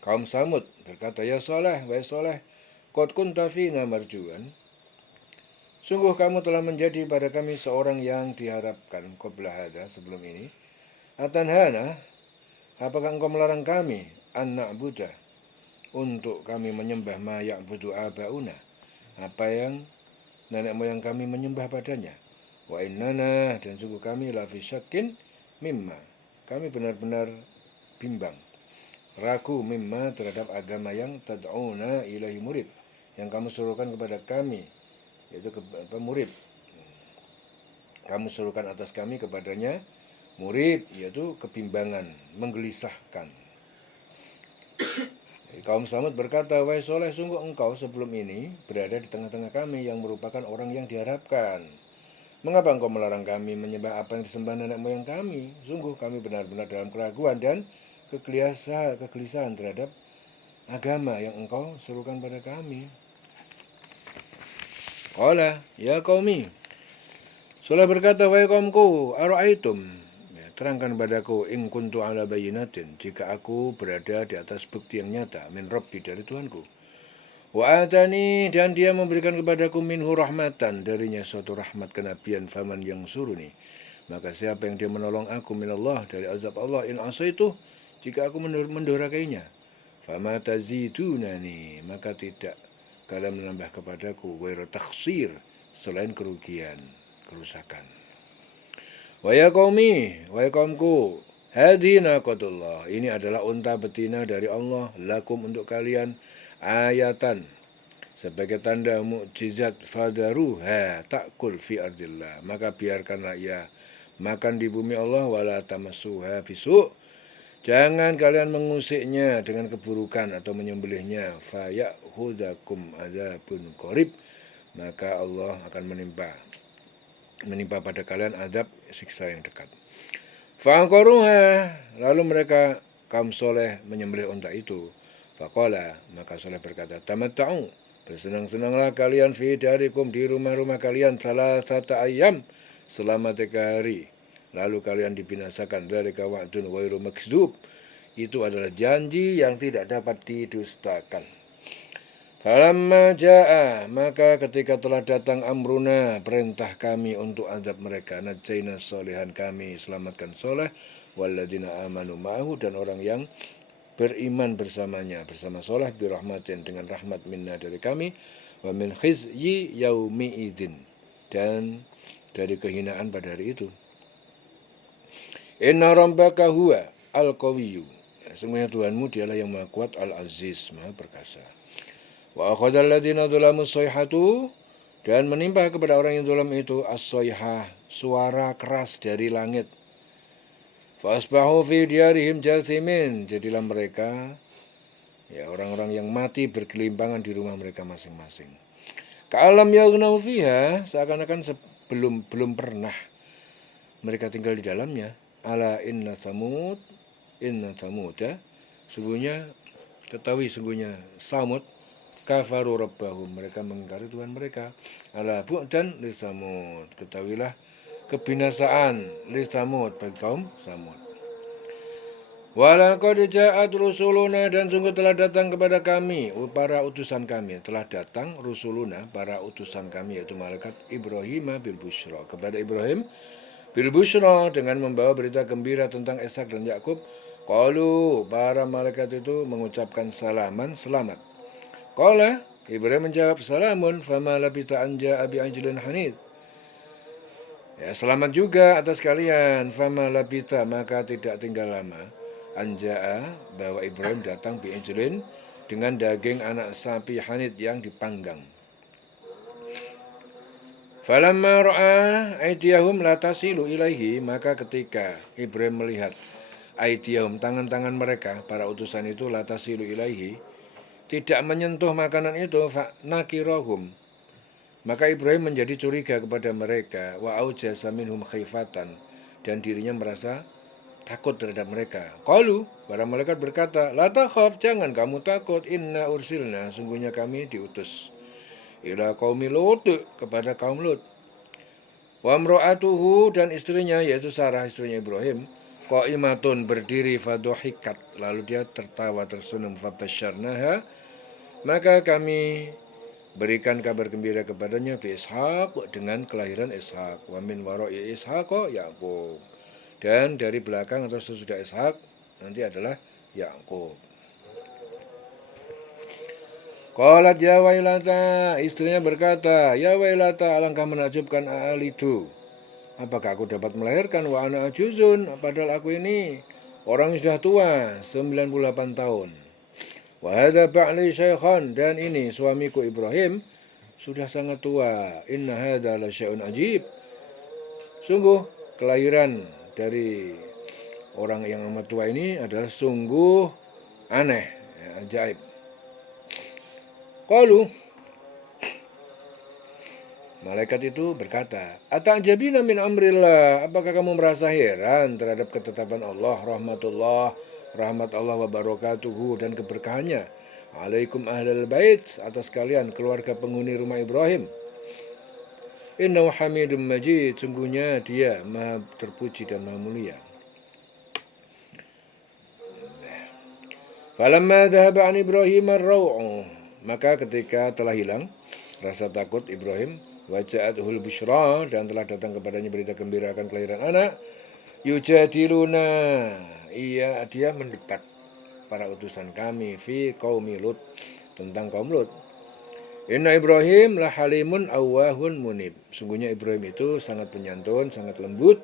kaum Samud berkata, ya Soleh, wahai Soleh, qad kunta fina marjuan, sungguh kamu telah menjadi pada kami seorang yang diharapkan, qabla hadza, sebelum ini. Atanhana, apakah engkau melarang kami, an na'budah, untuk kami menyembah ma ya'budu abauna, apa yang nenek moyang kami menyembah padanya. Wa innana, dan sungguh kami la fi syakkin mimma, kami benar-benar bimbang, ragu, mimma, terhadap agama yang tad'una ilahi murid, yang kamu suruhkan kepada kami, yaitu murid. Kamu suruhkan atas kami kepadanya murid, yaitu kebimbangan, menggelisahkan. Kaum Samud berkata, wahai Soleh, sungguh engkau sebelum ini berada di tengah-tengah kami yang merupakan orang yang diharapkan. Mengapa engkau melarang kami menyembah apa yang disembah nenek moyang kami? Sungguh kami benar-benar dalam keraguan dan kegelisahan terhadap agama yang engkau serukan pada kami. Qala, ya qaumi, Soleh berkata, wahai kaumku, ara'aitum, terangkan padaku, in kuntu ala bayyinatin, jika aku berada di atas bukti yang nyata, min rabbi, dari Tuhanku. Wa atani, dan Dia memberikan kepadaku minhu rahmatan, darinya suatu rahmat kenabian, faman yang suruni, maka siapa yang Dia menolong aku minallah, dari azab Allah, in asaitu, jika aku mendurhakainya. Fama tazidunani, maka tidak kalian menambah kepadaku ghairu takhsir, selain kerugian, kerusakan. Wa ya qaumi, wahai kaumku, hadhihi naqatullah, ini adalah unta betina dari Allah, lakum, untuk kalian, ayatan, sebagai tanda mukjizat, fadaruha takul fi ardillah, maka biarkanlah ia makan di bumi Allah, wala tamassuha bisu', jangan kalian mengusiknya dengan keburukan atau menyembelihnya, fayahudakum adzabun qarib, maka Allah akan menimpa pada kalian adab, siksa yang dekat. Fa'aqaruha, lalu mereka kaum Soleh menyembelih unta itu. Faqala, maka Soleh berkata, tamatta'u, bersenang-senanglah kalian fi darikum, di rumah-rumah kalian, salasata ayyam, selama 3 hari. Lalu kalian dibinasakan, dzalika wa'dun ghairu makdzub, itu adalah janji yang tidak dapat didustakan. Falamma ja'a, maka ketika telah datang amruna, perintah kami untuk azab mereka, najjayna sholihan, kami selamatkan Soleh, walladzina amanu ma'ahu, dan orang yang beriman bersamanya, bersama Soleh, birahmatin, dengan rahmat minna, dari kami, wa min khizyi yaumi idzin, dan dari kehinaan pada hari itu. Inna rabbaka huwa al-qawiyyu, sungguhnya Tuhanmu dialah yang maha kuat, al-aziz, maha perkasa. Wa akhadhal ladzina dzalamu sayhatu, dan menimpa kepada orang yang zalim itu as-sayhah, suara keras dari langit, Fasbahu fi diyarihim jasimin. Jadilah mereka ya orang-orang yang mati bergelimpangan di rumah mereka masing-masing. Ka'alam yaghnau fiha, seakan-akan belum pernah mereka tinggal di dalamnya. Ala inna samud ya. Sungguhnya ketahui sungguhnya Samud kafaru rabbahum, mereka mengingkari Tuhan mereka. Ala bu'dan li Samud, ketahuilah kebinasaan li Samud bagi kaum Samud. Walaqad ja'at rusuluna, dan sungguh telah datang kepada kami para utusan kami, telah datang rusuluna para utusan kami, yaitu malaikat Ibrahim bil busyra, kepada Ibrahim bil busyra, dengan membawa berita gembira tentang Ishak dan Yakub. Qalu, para malaikat itu mengucapkan salaman, selamat. Qala, Ibrahim menjawab salamun fama labita an ja'a bi ajlin hanid. Ya, selamat juga atas kalian, fama labita, maka tidak tinggal lama, anja'a, bahwa Ibrahim datang bi ajlin, dengan daging anak sapi hanid yang dipanggang. Falamma ra'a aydiyahum la tasilu ilaihi, maka ketika Ibrahim melihat aydiyahum, tangan-tangan mereka para utusan itu, la tasilu ilaihi, tidak menyentuh makanan itu, fa nakirahum, maka Ibrahim menjadi curiga kepada mereka, wa aujasa minhum khifatan, dan dirinya merasa takut terhadap mereka. Qalu, para malaikat berkata, la takhaf, jangan kamu takut, inna ursilna, sungguhnya kami diutus, ila qaumi Lut, kepada kaum Lut. Wa imra'atuhu, dan istrinya yaitu Sarah, istrinya Ibrahim, qaimatun, berdiri, faduhikat, lalu dia tertawa tersenyum, fabasyarnaha, maka kami berikan kabar gembira kepadanya bi Ishaq, dengan kelahiran Ishaq, wa min wara'i Ishaq Yakub, dan dari belakang atau sesudah Ishaq nanti adalah Yakub. Qalat ya wailata, istrinya berkata, ya wailata, alangkah menakjubkan alidu, apakah aku dapat melahirkan, wa ana ajuzun, padahal aku ini orang yang sudah tua, 98 tahun. Wa hadza ba'li syaikhan, dan ini suamiku Ibrahim sudah sangat tua. Inna hadza la syai'un ajib, sungguh kelahiran dari orang yang amat tua ini adalah sungguh aneh, ya, ajaib. Qalu, malaikat itu berkata, ata'jabina min amrillah, apakah kamu merasa heran terhadap ketetapan Allah, rahmat Allah wa barakatuhu, dan keberkahannya, alaikum ahlal bait, atas kalian keluarga penghuni rumah Ibrahim. Innahu hamidum majid, sungguhnya dia maha terpuji dan maha mulia. Falamma dhahaba an Ibrahim ar-raw'u, maka ketika telah hilang rasa takut Ibrahim, waja'athul busyra, dan telah datang kepadanya berita gembira akan kelahiran anak, yujadiluna, dia mendebat para utusan kami, fi qaumi Lut, tentang kaum Lut. Inna Ibrahim la halimun awwahun munib, sungguhnya Ibrahim itu sangat penyantun, sangat lembut,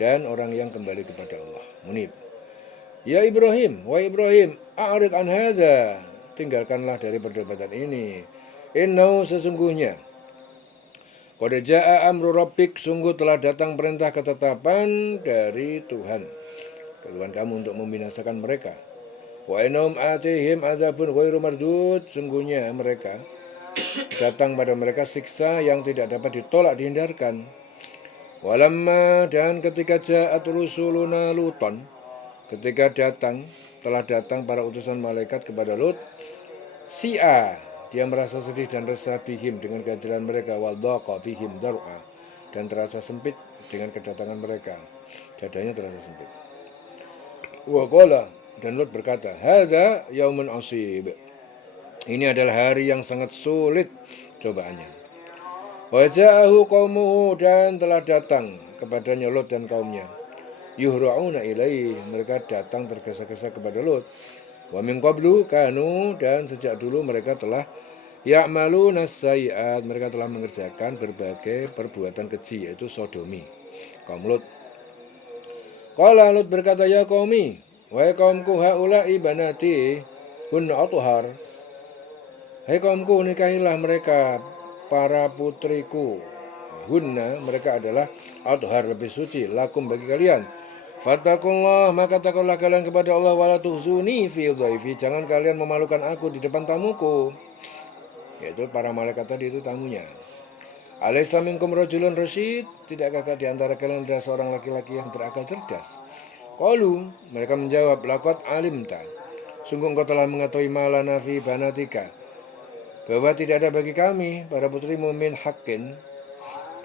dan orang yang kembali kepada Allah, munib. Ya Ibrahim, wa Ibrahim, a'rid an hadza, tinggalkanlah dari perdebatan ini. Innahu, sesungguhnya, qad jaa amru rabbik, sungguh telah datang perintah ketetapan dari Tuhan kamu untuk membinasakan mereka. Wa innahum atihim adzabun ghairu mardud, sungguhnya mereka datang pada mereka siksa yang tidak dapat ditolak, dihindarkan. Walamma, dan ketika ja'at rusuluna Luton, ketika telah datang para utusan malaikat kepada Lut, si'a, dia merasa sedih dan resah bihim, dengan kehadiran mereka, wal daqa bihim dar'a, dan terasa sempit dengan kedatangan mereka, dadanya terasa sempit. Wa qala, dan Lut berkata, hadza yaumun asib, ini adalah hari yang sangat sulit cobaannya. Wa ja'ahu qaumuhu, dan telah datang kepadanya Lut dan kaumnya, yuhra'una ilaih, mereka datang tergesa-gesa kepada Lut. Wa min qablu kanu, dan sejak dulu mereka telah ya'maluna sayyi'at, mereka telah mengerjakan berbagai perbuatan keji, yaitu sodomi, kaum Lut. Qala, Lut berkata, ya qaumi, wahai kaumku, haula'i banati hunna athhar, hai kaumku, nikahilah mereka, para putriku, hunna, mereka adalah athhar, lebih suci, lakum, bagi kalian, Fattakullah, maka takutlah kalian kepada Allah, wala tuhzuni fi dhaifi, jangan kalian memalukan aku di depan tamuku. Yaitu para malaikat tadi itu tamunya. Alaysa minkum rajulun rasyid, tidakkah di antara kalian ada seorang laki-laki yang berakal cerdas? Qalu, mereka menjawab, laqad alimta, sungguh engkau telah mengetahui malana fi banatika, bahwa tidak ada bagi kami para putrimu min haqqin,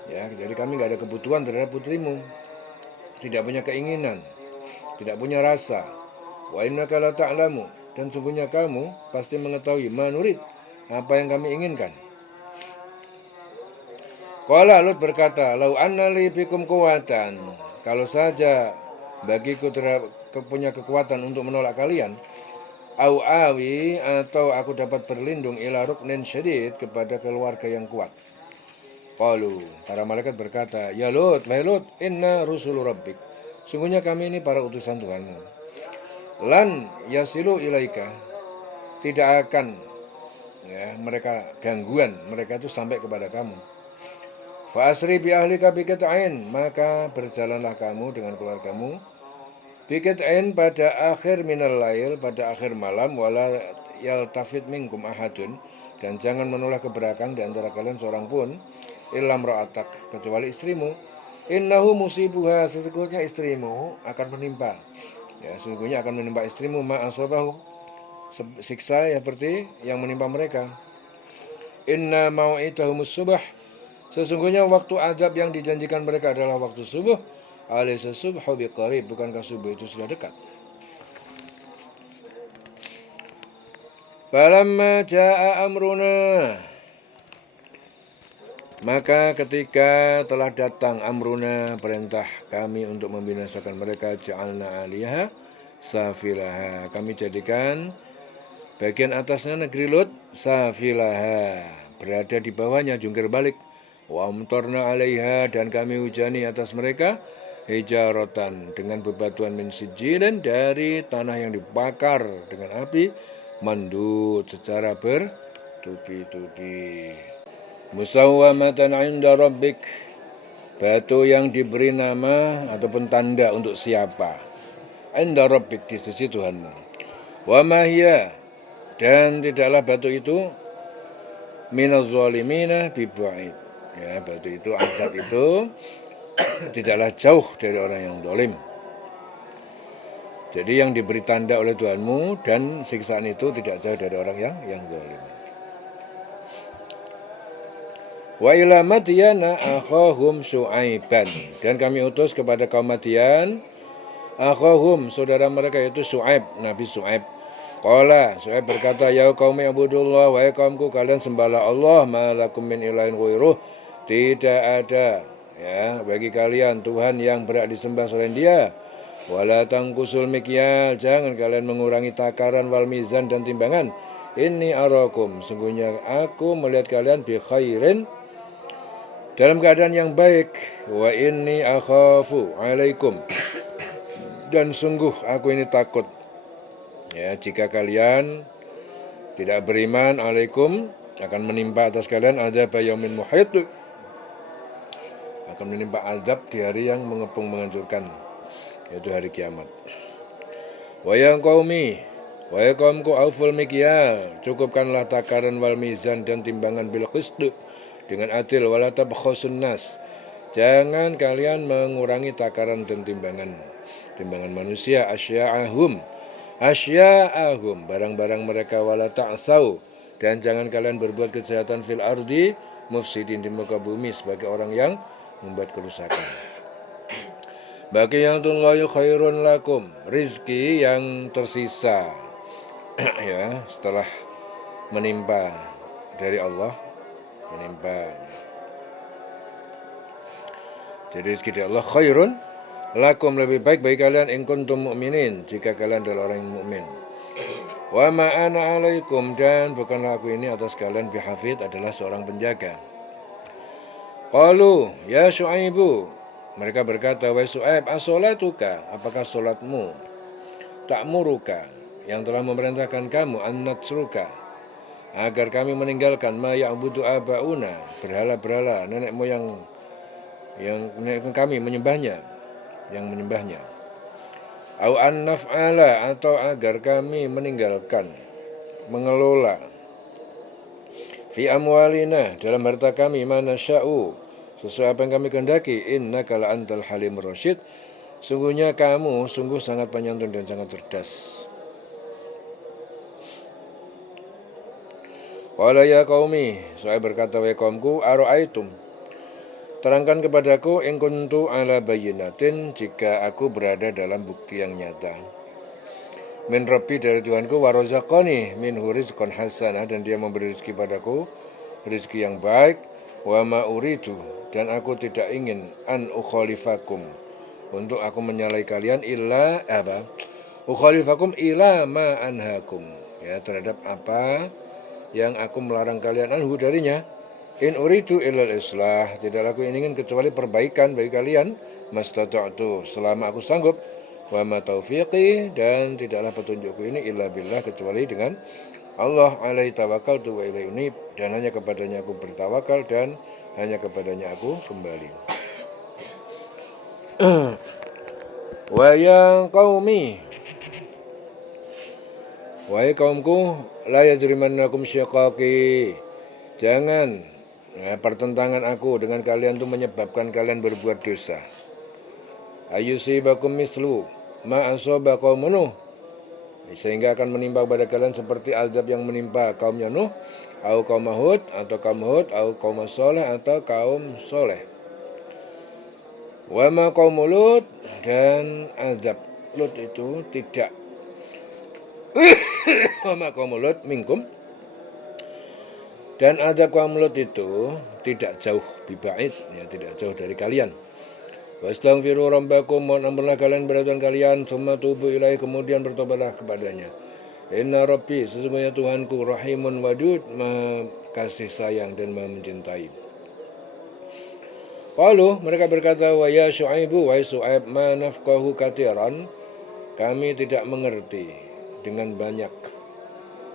ya, jadi kami nggak ada kebutuhan terhadap putrimu, tidak punya keinginan, tidak punya rasa. Wa innaka la ta'lamu, dan sungguhnya kamu pasti mengetahui manurid, apa yang kami inginkan. Qala, Lut berkata, lau anna li bikum quwatan, kalau saja bagiku punya kekuatan untuk menolak kalian, au awi, atau aku dapat berlindung ila ruknin syadid, kepada keluarga yang kuat. Qalu, para malaikat berkata, ya Lut, wahai Lut, inna rusulu rabbik, sungguhnya kami ini para utusan Tuhanmu. Lan yasilu ilaika, tidak akan, ya, mereka gangguan, mereka itu sampai kepada kamu. Fa'asri bi ahlika biqit'ain, maka berjalanlah kamu dengan keluargamu biqit'ain pada akhir minal lail, pada akhir malam, wala yaltafit minkum ahadun, dan jangan menoleh ke belakang di antara kalian seorang pun, illam ra'atak, kecuali istrimu. Innahu musibuha, sesungguhnya istrimu akan menimpa, ya, sesungguhnya akan menimpa istrimu ma'asobahu, siksa seperti yang menimpa mereka. Inna mau'idahumus subah, sesungguhnya waktu azab yang dijanjikan mereka adalah waktu subuh. Alaysa subhu biqarib, bukankah subuh itu sudah dekat? Falamma jaa amruna, maka ketika telah datang amruna, perintah kami untuk membinasakan mereka, ja'alna 'aliyaha safilaha, kami jadikan bagian atasnya negeri Lut safilaha, berada di bawahnya jungkir balik. Wa amtarna 'alaiha, dan kami hujani atas mereka hijaratan, dengan bebatuan min sijilin, dari tanah yang dibakar dengan api, mandud, secara bertubi-tubi. Musawwamatan 'inda rabbik, batu yang diberi nama ataupun tanda untuk siapa? 'Inda rabbik, di sisi Tuhanmu. Wa ma hiya, dan tidaklah batu itu minaz zalimina bibu'id, ya, batu itu, azab itu tidaklah jauh dari orang yang zalim. Jadi yang diberi tanda oleh Tuhanmu dan siksaan itu tidak jauh dari orang yang zalim. Wa ila Madyana akhahum Syu'aiban, dan kami utus kepada kaum Madyan akhahum, saudara mereka, yaitu Syu'aib, Nabi Syu'aib. Qala, Syu'aib berkata, ya qaumi ibudullah, wahai kaumku, kalian sembahlah Allah, ma lakum min ilahin ghairuh, tidak ada, ya, bagi kalian Tuhan yang berhak disembah selain Dia. Wala tangkusul mikyal, jangan kalian mengurangi takaran, wal mizan, dan timbangan. Inni arakum, sungguhnya aku melihat kalian bi khairin, dalam keadaan yang baik. Wa inni akhafu alaikum, dan sungguh aku ini takut, ya, jika kalian tidak beriman, alaikum, akan menimpa atas kalian azab yaumin muhit, akan menimpa azab di hari yang mengepung menghancurkan, yaitu hari kiamat. Wa ya qaumi, wahai kaumku, auful mikyal, cukupkanlah takaran, wal mizan, dan timbangan, bil qist, dengan adil, wala tabkhasun nas, jangan kalian mengurangi takaran dan timbangan manusia, asya'ahum, barang-barang mereka, wala ta'sau, dan jangan kalian berbuat kejahatan, fil ardi mufsidin, di muka bumi, sebagai orang yang membuat kerusakan. Baqiyatullahi khairun lakum, rizki yang tersisa, ya, setelah menimpa dari Allah, menimpa, jadi rizki dari Allah, khairun lakum, lebih baik bagi kalian, in kuntum mu'minin, jika kalian adalah orang yang mukmin. Wa ma ana alaikum, dan bukanlah aku ini atas kalian bihafid, adalah seorang penjaga. Qalu ya Syu'aibu, mereka berkata, wahai Syu'aib, as-salatuka, apakah salatmu, ta'muruka, yang telah memerintahkan kamu, an-natsruka, agar kami meninggalkan ma ya'budu abauna, berhala-berhala nenek moyang yang nenek kami menyembahnya, yang menyembahnya. au an naf'ala atau agar kami meninggalkan mengelola fi amwalina dalam harta kami mana sya'u sesuai apa yang kami kehendaki innaka la antal halimur rasyid sungguhnya kamu sungguh sangat penyantun dan sangat cerdas. Qala ya qaumi, Syuaib berkata, wahai kaumku, aro'aitum, terangkan kepadaku in kuntu ala bayyinatin jika aku berada dalam bukti yang nyata. Min Rabbi dari Tuhanku warozaqani min rizqan hasanah dan dia memberi rezeki padaku, rezeki yang baik, wa ma uridu dan aku tidak ingin an ukhalifakum untuk aku menyalahi kalian illa apa? Ukhalifakum ila ma anhakum ya terhadap apa yang aku melarang kalian anhu darinya. In uridu illal islah, tidaklah aku ingin kecuali perbaikan bagi kalian, mastata'tu, selama aku sanggup, wa ma taufiqi, dan tidaklah petunjukku ini illa billah, kecuali dengan Allah. Alaihi tawakkaltu wa ilaihi unib, dan hanya kepadanya aku bertawakal dan hanya kepadanya aku kembali. Wa ya qaumi, wahai kaumku, la yajrimannakum syiqaqi, jangan pertentangan aku dengan kalian itu menyebabkan kalian berbuat dosa. Ayusibakum mislu ma asaba qaum Nuh, sehingga akan menimpa pada kalian seperti azab yang menimpa kaumnya Nuh, au kaum Hud atau kaum Hud, au kaum Saleh atau kaum Saleh. Wa ma qaum Lut, dan azab Lut itu tidak wa ma qaum Lut minkum, dan azab kaum Lut itu tidak jauh bibait, ya tidak jauh dari kalian. Wastaghfiru rabbakum, mohon ampunlah kalian pada Tuhan kalian, tsumma tubu ilaihi, kemudian bertobatlah kepadanya. Inna rabbi, sesungguhnya Tuhanku rahimun wadud, maha kasih sayang dan maha mencintai. Qalu, mereka berkata, wa ya Syuaibu, wahai Syuaib, ma nafqahu katsiran, kami tidak mengerti dengan banyak.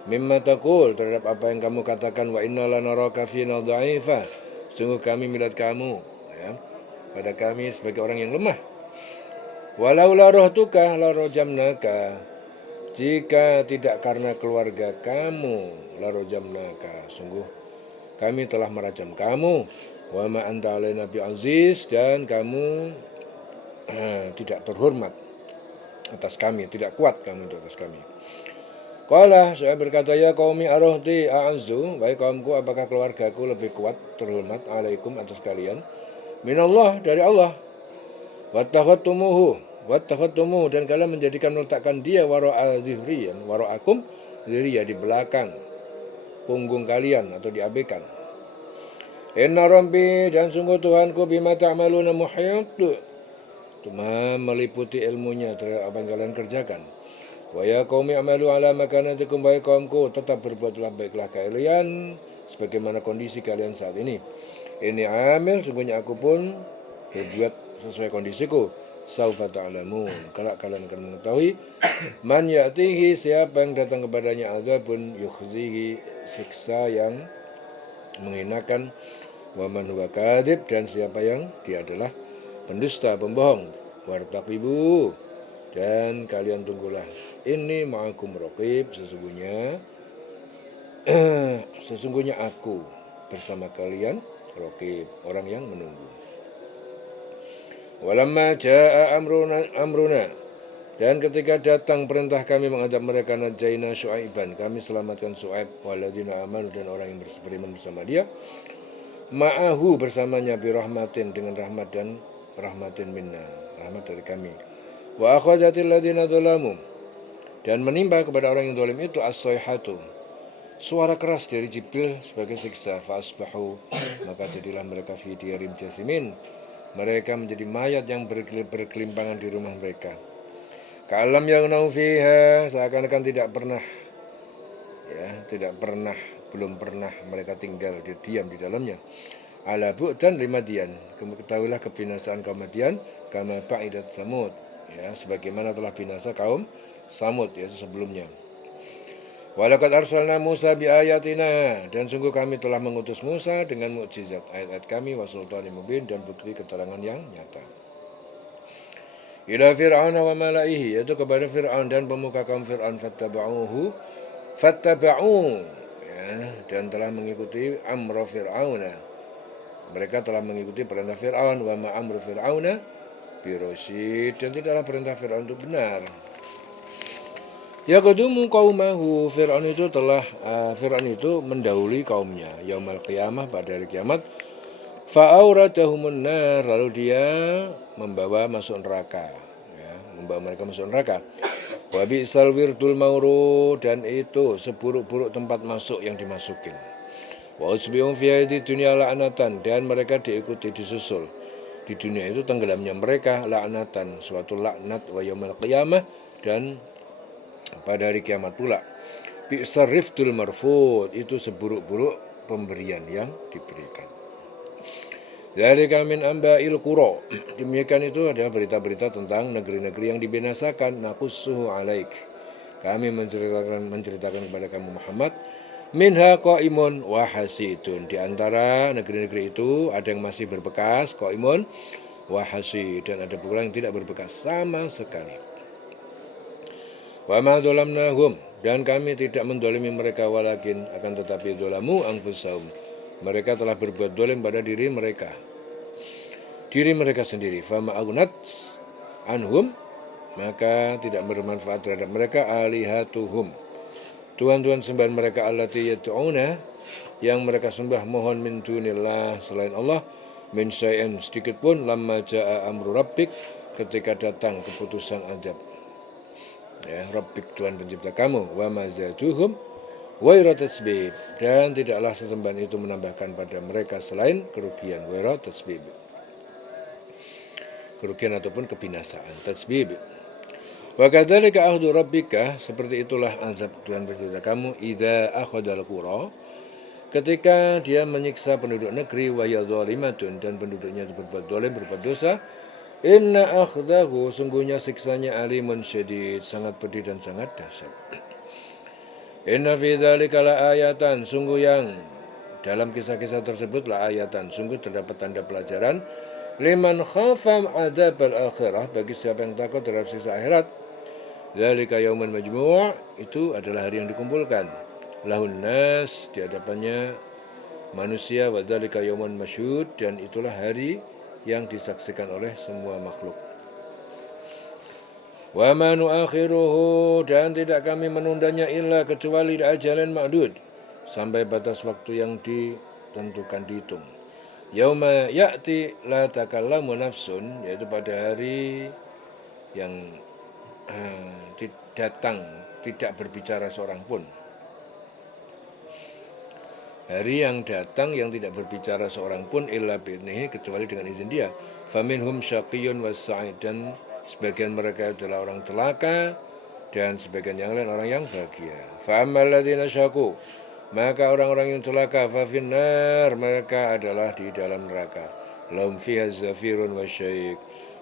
Mimma taqul, terhadap apa yang kamu katakan, wa inna lanaraka fina dha'ifa, sungguh kami melihat kamu ya, pada kami sebagai orang yang lemah. Walau la rohtuka la rojamnaka, jika tidak karena keluarga kamu la rojamnaka, sungguh kami telah merajam kamu. Wa ma anta alaina bi aziz, dan kamu tidak terhormat atas kami, tidak kuat kamu di atas kami. Qala, saya berkata, ya qaumi arohti a'azzu, wahai kaumku, apakah keluargaku lebih kuat, terhormat alaikum atas kalian, minallah, dari Allah. Wattakhadtumuhu, dan kalian menjadikan meletakkan dia wara'a dhihriyan, wara'akum dhihriya, di belakang punggung kalian atau diabaikan. Inna rabbi, dan sungguh Tuhanku bima ta'maluna muhit, meliputi ilmunya terhadap apa yang kalian kerjakan. Wa ya qaumi amalu ala makanatikum, baik kaumku, tetap berbuatlah baiklah kalian sebagaimana kondisi kalian saat ini. Ini amil, sungguhnya aku pun berbuat sesuai kondisiku. Saufa ta'lamun, kelak kalian akan mengetahui. Man ya'tihi, siapa yang datang kepadanya azabun yukhzihi, siksa yang menghinakan. Wa man huwa kadzib, dan siapa yang dia adalah pendusta, pembohong. Wartaqibu, dan kalian tunggulah. Ini ma'akum raqib, sesungguhnya aku bersama kalian, raqib, orang yang menunggu. Walamma jaa amruna, dan ketika datang perintah kami mengadab mereka, najaina Syuaiban, kami selamatkan Syuaib, waladina amanu, dan orang yang beriman bersama dia, ma'ahu, bersamanya, birahmatin, dengan rahmat, dan rahmatin minna, rahmat dari kami. Wa akhadhatil ladzina dzalamu, dan menimpa kepada orang yang zalim itu as-sayhatu, suara keras dari Jibril sebagai siksa. Fa asbahu, maka jadilah mereka fi diyarim jasimin, mereka menjadi mayat yang berkelimpangan di rumah mereka. Ka'alam yaghnaw fiha, seakan-akan belum pernah mereka tinggal diam di dalamnya. Ala bu'dan li Madyan, ketahuilah kebinasaan kaum Madyan, kama ba'idat Samud, ya sebagaimana telah binasa kaum Samud, yaitu sebelumnya. Walaqad arsalna Musa biayatina, dan sungguh kami telah mengutus Musa dengan mukjizat, ayat-ayat kami, wa sultanin mubin, dan bukti keterangan yang nyata. ila Fir'aun wa malaihi, yaitu kepada Fir'aun dan pemuka kaum Fir'aun, fattaba'u, ya, dan telah mengikuti amra Fir'auna. Mereka telah mengikuti perintah Fir'aun, wa ma amru Fir'auna birosyid, dan tidaklah perintah Fir'aun itu benar. Yaqdumu qaumahu, Fir'aun itu mendahului kaumnya yaumal qiyamah, pada hari kiamat. Fa'auradahumun nar, lalu dia membawa masuk neraka, ya, membawa mereka masuk neraka. Wa bi'sal wirdul maurud, dan itu seburuk-buruk tempat masuk yang dimasukin. Wa usbihum fi hadid dunya la'natan, dan mereka diikuti, disusul di dunia itu tenggelamnya mereka, la'natan, suatu laknat, wa yaumil qiyamah, dan pada hari kiamat pula. Bi'sar rifdul marfud, itu seburuk-buruk pemberian yang diberikan. Dari kami amba'il qura, demikian itu adalah berita-berita tentang negeri-negeri yang dibinasakan. Naqussuhu alaik, kami menceritakan kepada kamu Muhammad. Minha qaimun wa hasidun, di antara negeri-negeri itu ada yang masih berbekas, qaimun wa hasid, dan ada pula yang tidak berbekas sama sekali. Wa ma dzalamnahum, dan kami tidak mendolimi mereka, walakin, akan tetapi, dzalamu anfusahum, mereka telah berbuat dolim pada diri mereka sendiri. Fama agunat anhum, maka tidak bermanfaat terhadap mereka, alihatuhum, Tuhan-Tuhan sembahan mereka, allati yad'una, yang mereka sembah, mohon, min dunillah, selain Allah, min syai'in, sedikit pun, lamma ja'a amru rabbik, ketika datang keputusan azab, ya, Rabbik, Tuhan pencipta kamu. Wa mazaduhum waira tasbib, dan tidaklah sesembahan itu menambahkan pada mereka selain kerugian. Waira tasbib, kerugian ataupun kebinasaan. Tasbib. Wa kadzalika akhdhu rabbika, seperti itulah azab Tuhan pencipta kamu, idza akhadhal qura, ketika dia menyiksa penduduk negeri, wa hiya dzalimatun, dan penduduknya itu berbuat zalim, berbuat dosa. Inna akhdahu, sungguhnya siksanya, alimun syadid, sangat pedih dan sangat dahsyat. Inna fi dzalika la ayatan, sungguh yang dalam kisah-kisah tersebut, la ayatan, sungguh terdapat tanda pelajaran, liman khafam adzabal akhirah, bagi siapa yang takut terhadap siksa akhirat. Dzalika yaumun majmu', itu adalah hari yang dikumpulkan, lahun nas, di hadapannya manusia, wa dzalika yaumun masyhud, dan itulah hari yang disaksikan oleh semua makhluk. Wa ma nu'akhiruhu, dan tidak kami menundanya illa kecuali ajalin ma'dud, sampai batas waktu yang ditentukan, dihitung. Yauma ya'ti la takallamu nafsun, yaitu pada hari yang datang tidak berbicara seorang pun. Hari yang datang yang tidak berbicara seorang pun, illa bi'idnihi, kecuali dengan izin dia. Faminhum syaqiyyun was sa'id, dan sebagian mereka adalah orang celaka, dan sebagian yang lain orang yang bahagia. Fa ammal ladzina syaqu, maka orang-orang yang celaka, fa finnar, mereka adalah di dalam neraka. Lahum fiha zafirun wasyaik,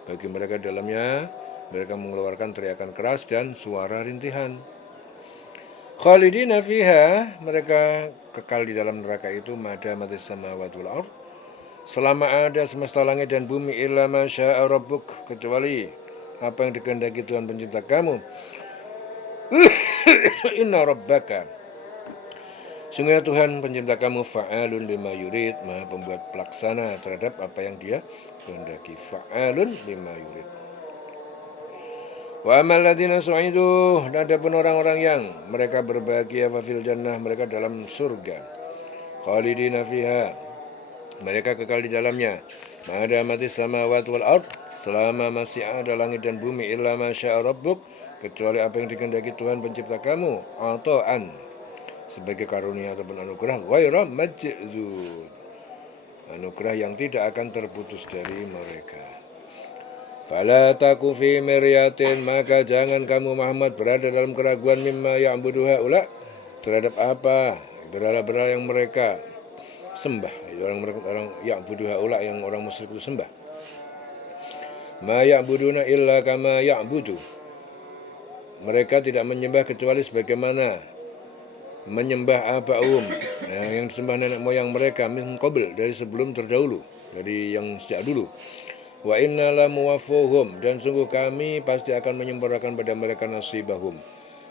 bagi mereka dalamnya mereka mengeluarkan teriakan keras dan suara rintihan. Khalidina fiha, mereka kekal di dalam neraka itu, madamatis samawati wal ardh, selama ada semesta langit dan bumi, illa ma syaa rabbuk, kecuali apa yang dikehendaki Tuhan pencipta kamu. Inna rabbaka, sungguh Tuhan pencipta kamu, fa'alun lima yurid, maha pembuat pelaksana terhadap apa yang dia kehendaki. Fa'alun lima yurid. Wa amal ladzina su'idu, dan adapun orang-orang yang mereka berbahagia, fil jannah, mereka dalam surga. Khalidina fiha, mereka kekal di dalamnya. Madamatis samawati wal ardh, selama masih ada langit dan bumi, illa ma syaa rabbuk, kecuali apa yang dikehendaki Tuhan pencipta kamu, ata'an, sebagai karunia ataupun anugerah, ghaira majzud, anugerah yang tidak akan terputus dari mereka. Fala taku fi miryatin, maka jangan kamu Muhammad berada dalam keraguan, mimma ya'budu haula, terhadap apa berhala-berhala yang mereka sembah, orang ya'budu haula, yang orang musyrik itu sembah. Ma ya'buduna illa kama ya'budu, mereka tidak menyembah kecuali sebagaimana menyembah abaum, yang disembah nenek moyang mereka, min qabl, dari sebelum terdahulu, dari yang sejak dulu. Wa inna la muwaffuhum, dan sungguh kami pasti akan menyempurnakan pada mereka nasibahum,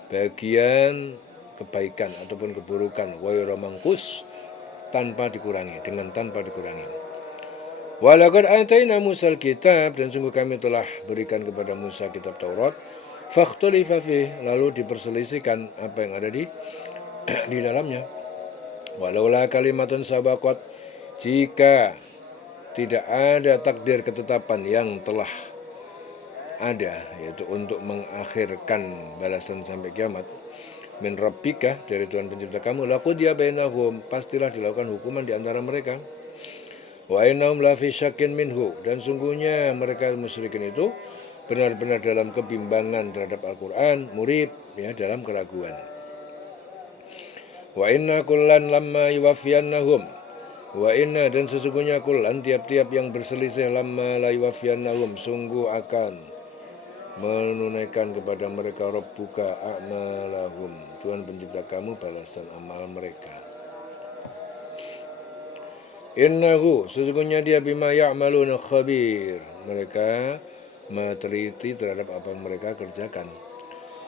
bagian kebaikan ataupun keburukan, wa mangkus, tanpa dikurangi, dengan tanpa dikurangi. Walaqad ataina Musal kitab, dan sungguh kami telah berikan kepada Musa kitab Taurat, fakhtulifa fih, lalu diperselisihkan apa yang ada di dalamnya. Walaula kalimatun sabaqat, jika tidak ada takdir ketetapan yang telah ada, yaitu untuk mengakhirkan balasan sampai kiamat, min rabbika, dari Tuhan pencipta kamu, laqudiya bainahum, pastilah dilakukan hukuman di antara mereka. Wa innahum la fi syakkin minhu, dan sungguhnya mereka musyrikin itu benar-benar dalam kebimbangan terhadap Al-Quran, murib, ya, dalam keraguan. Wa inna kullan lamma yuwaffiyannahum, wa inna, dan sesungguhnya kullan, tiap-tiap yang berselisih, lamma la yuwaffiyannahum, sungguh akan menunaikan kepada mereka rabbuka a'malahum, Tuhan pencipta kamu balasan amal mereka. Innahu, sesungguhnya dia bima ya'maluna khabir, mereka meneliti terhadap apa yang mereka kerjakan.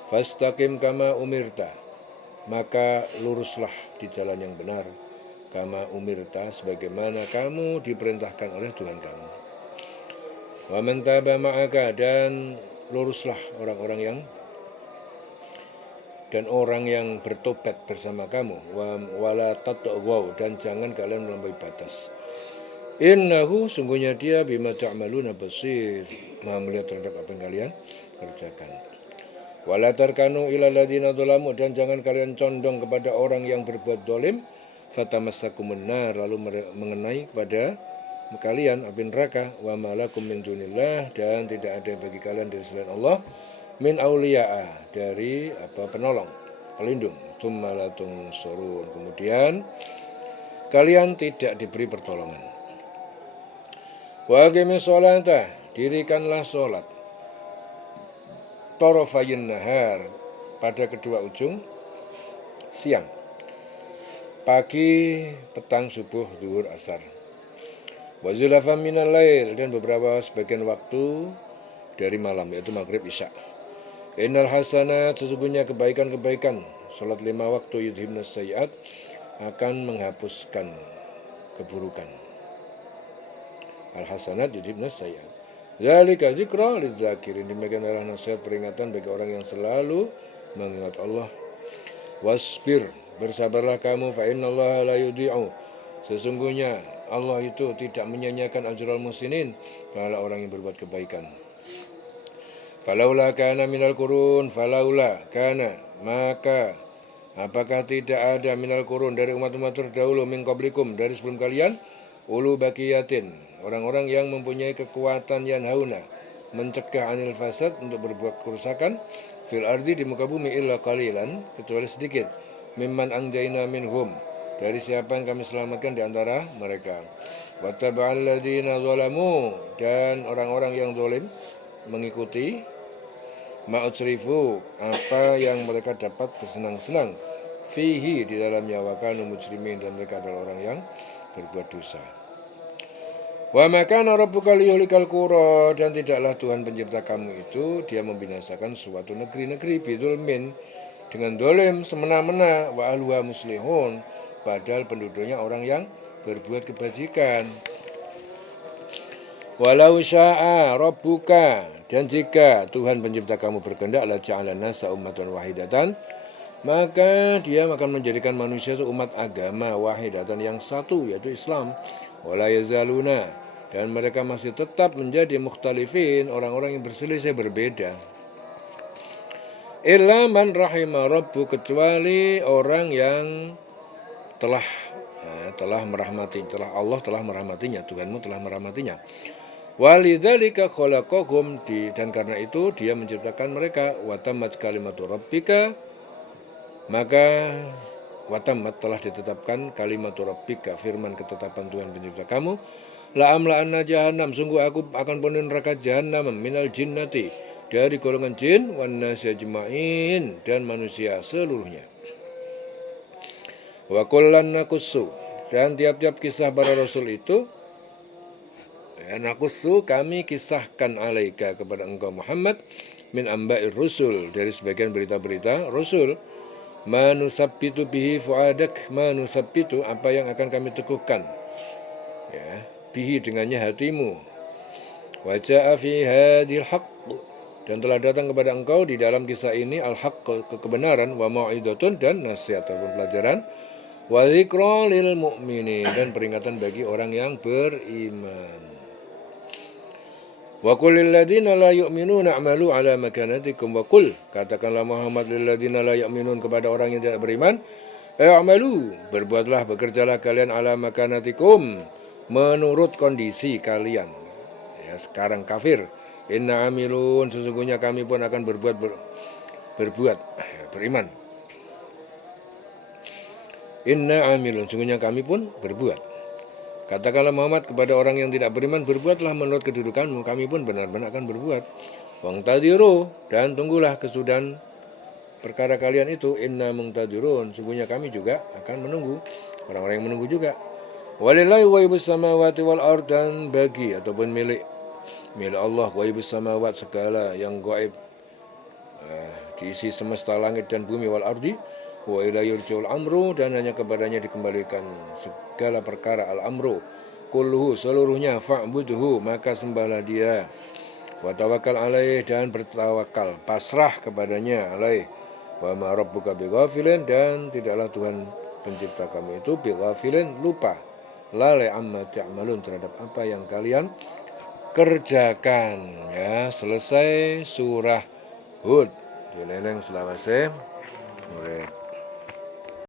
Fastaqim kama umirta, maka luruslah di jalan yang benar, kama umirta, sebagaimana kamu diperintahkan oleh Tuhan kamu. Wa man taba ma'aka, dan luruslah orang-orang yang bertobat bersama kamu. Wala tatghaw, dan jangan kalian melampaui batas. Innahu, sungguhnya dia bima ta'maluna basir, Maha melihat terhadap apa yang kalian kerjakan. Wala tarkanu ilal ladzina dzalamu, dan jangan kalian condong kepada orang yang berbuat zalim, fatamassakumun nar, lalu mengenai kepada kalian api neraka, wa malakum min dunillah, dan tidak ada bagi kalian dari selain Allah, min auliya'a, dari penolong, pelindung, tsumma la tunsurun, kemudian kalian tidak diberi pertolongan. Wa aqimis sholata, dirikanlah sholat, tarafayin nahar, pada kedua ujung siang, pagi, petang, subuh, zuhur, asar. Wa zulafan minal lail, dan beberapa sebagian waktu dari malam, yaitu maghrib, isya. Innal hasanat, sesungguhnya kebaikan-kebaikan, salat 5 waktu, yudhibnas sayyi'at, akan menghapuskan keburukan. Al hasanat yudhibnas sayyi'at. Zalika dzikra lidzakirin, demikian adalah nasihat peringatan bagi orang yang selalu mengingat Allah. Wasbir, bersabarlah kamu, fa innallaha la yudhi'u, sesungguhnya Allah itu tidak menyia-nyiakan ajral muhsinin, pahala orang yang berbuat kebaikan. Falaula kana minal qurun, falaula kana, maka apakah tidak ada minal qurun, dari umat-umat terdahulu, min qablikum, dari sebelum kalian, ulu baqiyatin, orang-orang yang mempunyai kekuatan, yanhauna, mencegah anil fasad, untuk berbuat kerusakan, fil ardi, di muka bumi, illa qalilan, kecuali sedikit, mimman anjayna minhum, dari siapa yang kami selamatkan di antara mereka. Wattaba'al ladzina zalamu, dan orang-orang yang zalim mengikuti ma'utsrifu, apa yang mereka dapat bersenang-senang, fihi, di dalamnya, wa kanu mujrimin, dan mereka adalah orang yang berbuat dosa. Wa ma kana rabbuka liyuhlikal qura, dan tidaklah Tuhan pencipta kamu itu dia membinasakan suatu negeri-negeri, bidzulmin, dengan dolim, semena-mena, wa ahluha muslihun, padahal penduduknya orang yang berbuat kebajikan. Walau sya'a rabbuka, dan jika Tuhan pencipta kamu berkehendak, la ja'alan nasa ummatan wahidatan, maka dia akan menjadikan manusia itu umat agama wahidatan, yang satu, yaitu Islam. Wala yazaluna, dan mereka masih tetap menjadi mukhtalifin, orang-orang yang berselisih, berbeda. Illa man rahima rabbu, kecuali orang yang telah merahmati, Allah telah merahmatinya, Tuhanmu telah merahmatinya. Walidzalika khalaqahum, dan karena itu dia menciptakan mereka. Watammat kalimatu rabbika, maka watammat, telah ditetapkan, kalimatu rabbika, firman ketetapan Tuhan pencipta kamu, la amla'anna jahannam, sungguh aku akan penuhi neraka jahannam, minal jinnati, dari golongan jin, wan nasi ajma'in, dan manusia seluruhnya. Wa kullan naqussu, dan tiap-tiap kisah para rasul itu Nakusu kami kisahkan alaika kepada engkau Muhammad min amba'ir rusul dari sebagian berita-berita Rasul. Manusabbitu bihi fuadak, manusabbitu apa yang akan kami teguhkan ya bihi dengannya hatimu. Wa jaa fi hadhil haqq dan telah datang kepada engkau di dalam kisah ini al-haq kebenaran wa mau'idatun dan nasihat ataupun pelajaran wa dzikra lil mu'minin dan peringatan bagi orang yang beriman. Wa qul lil ladzina la yu'minuna a'malu ala makanatikum wa qul katakanlah Muhammad lil ladzina la yu'minun kepada orang yang tidak beriman a'malu berbuatlah bekerjalah kalian ala makanatikum menurut kondisi kalian ya sekarang kafir. Inna amilun sesungguhnya kami pun akan berbuat beriman. Inna amilun sesungguhnya kami pun berbuat. Katakanlah Muhammad kepada orang yang tidak beriman berbuatlah menurut kedudukanmu kami pun benar-benar akan berbuat. Wangtadiru dan tunggulah kesudahan perkara kalian itu. Inna mungtadirun sesungguhnya kami juga akan menunggu orang-orang yang menunggu juga. Walillahi ghaibus samawati wal ard dan bagi ataupun milik Allah ghaibus samawat segala yang gaib diisi semesta langit dan bumi wal ardi wa ilayhi yurja'ul amru dan hanya kepadanya dikembalikan segala perkara al amru kulluhu seluruhnya fa'budhu maka sembahlah dia wa tawakkal alaih dan bertawakal pasrah kepadanya alaih wa ma rabbuka bighafilin dan tidaklah Tuhan pencipta kamu itu bighafilin lupa lalai amma ta'malun terhadap apa yang kalian kerjakan ya. Selesai surah Hud. Dileleng selawase mulai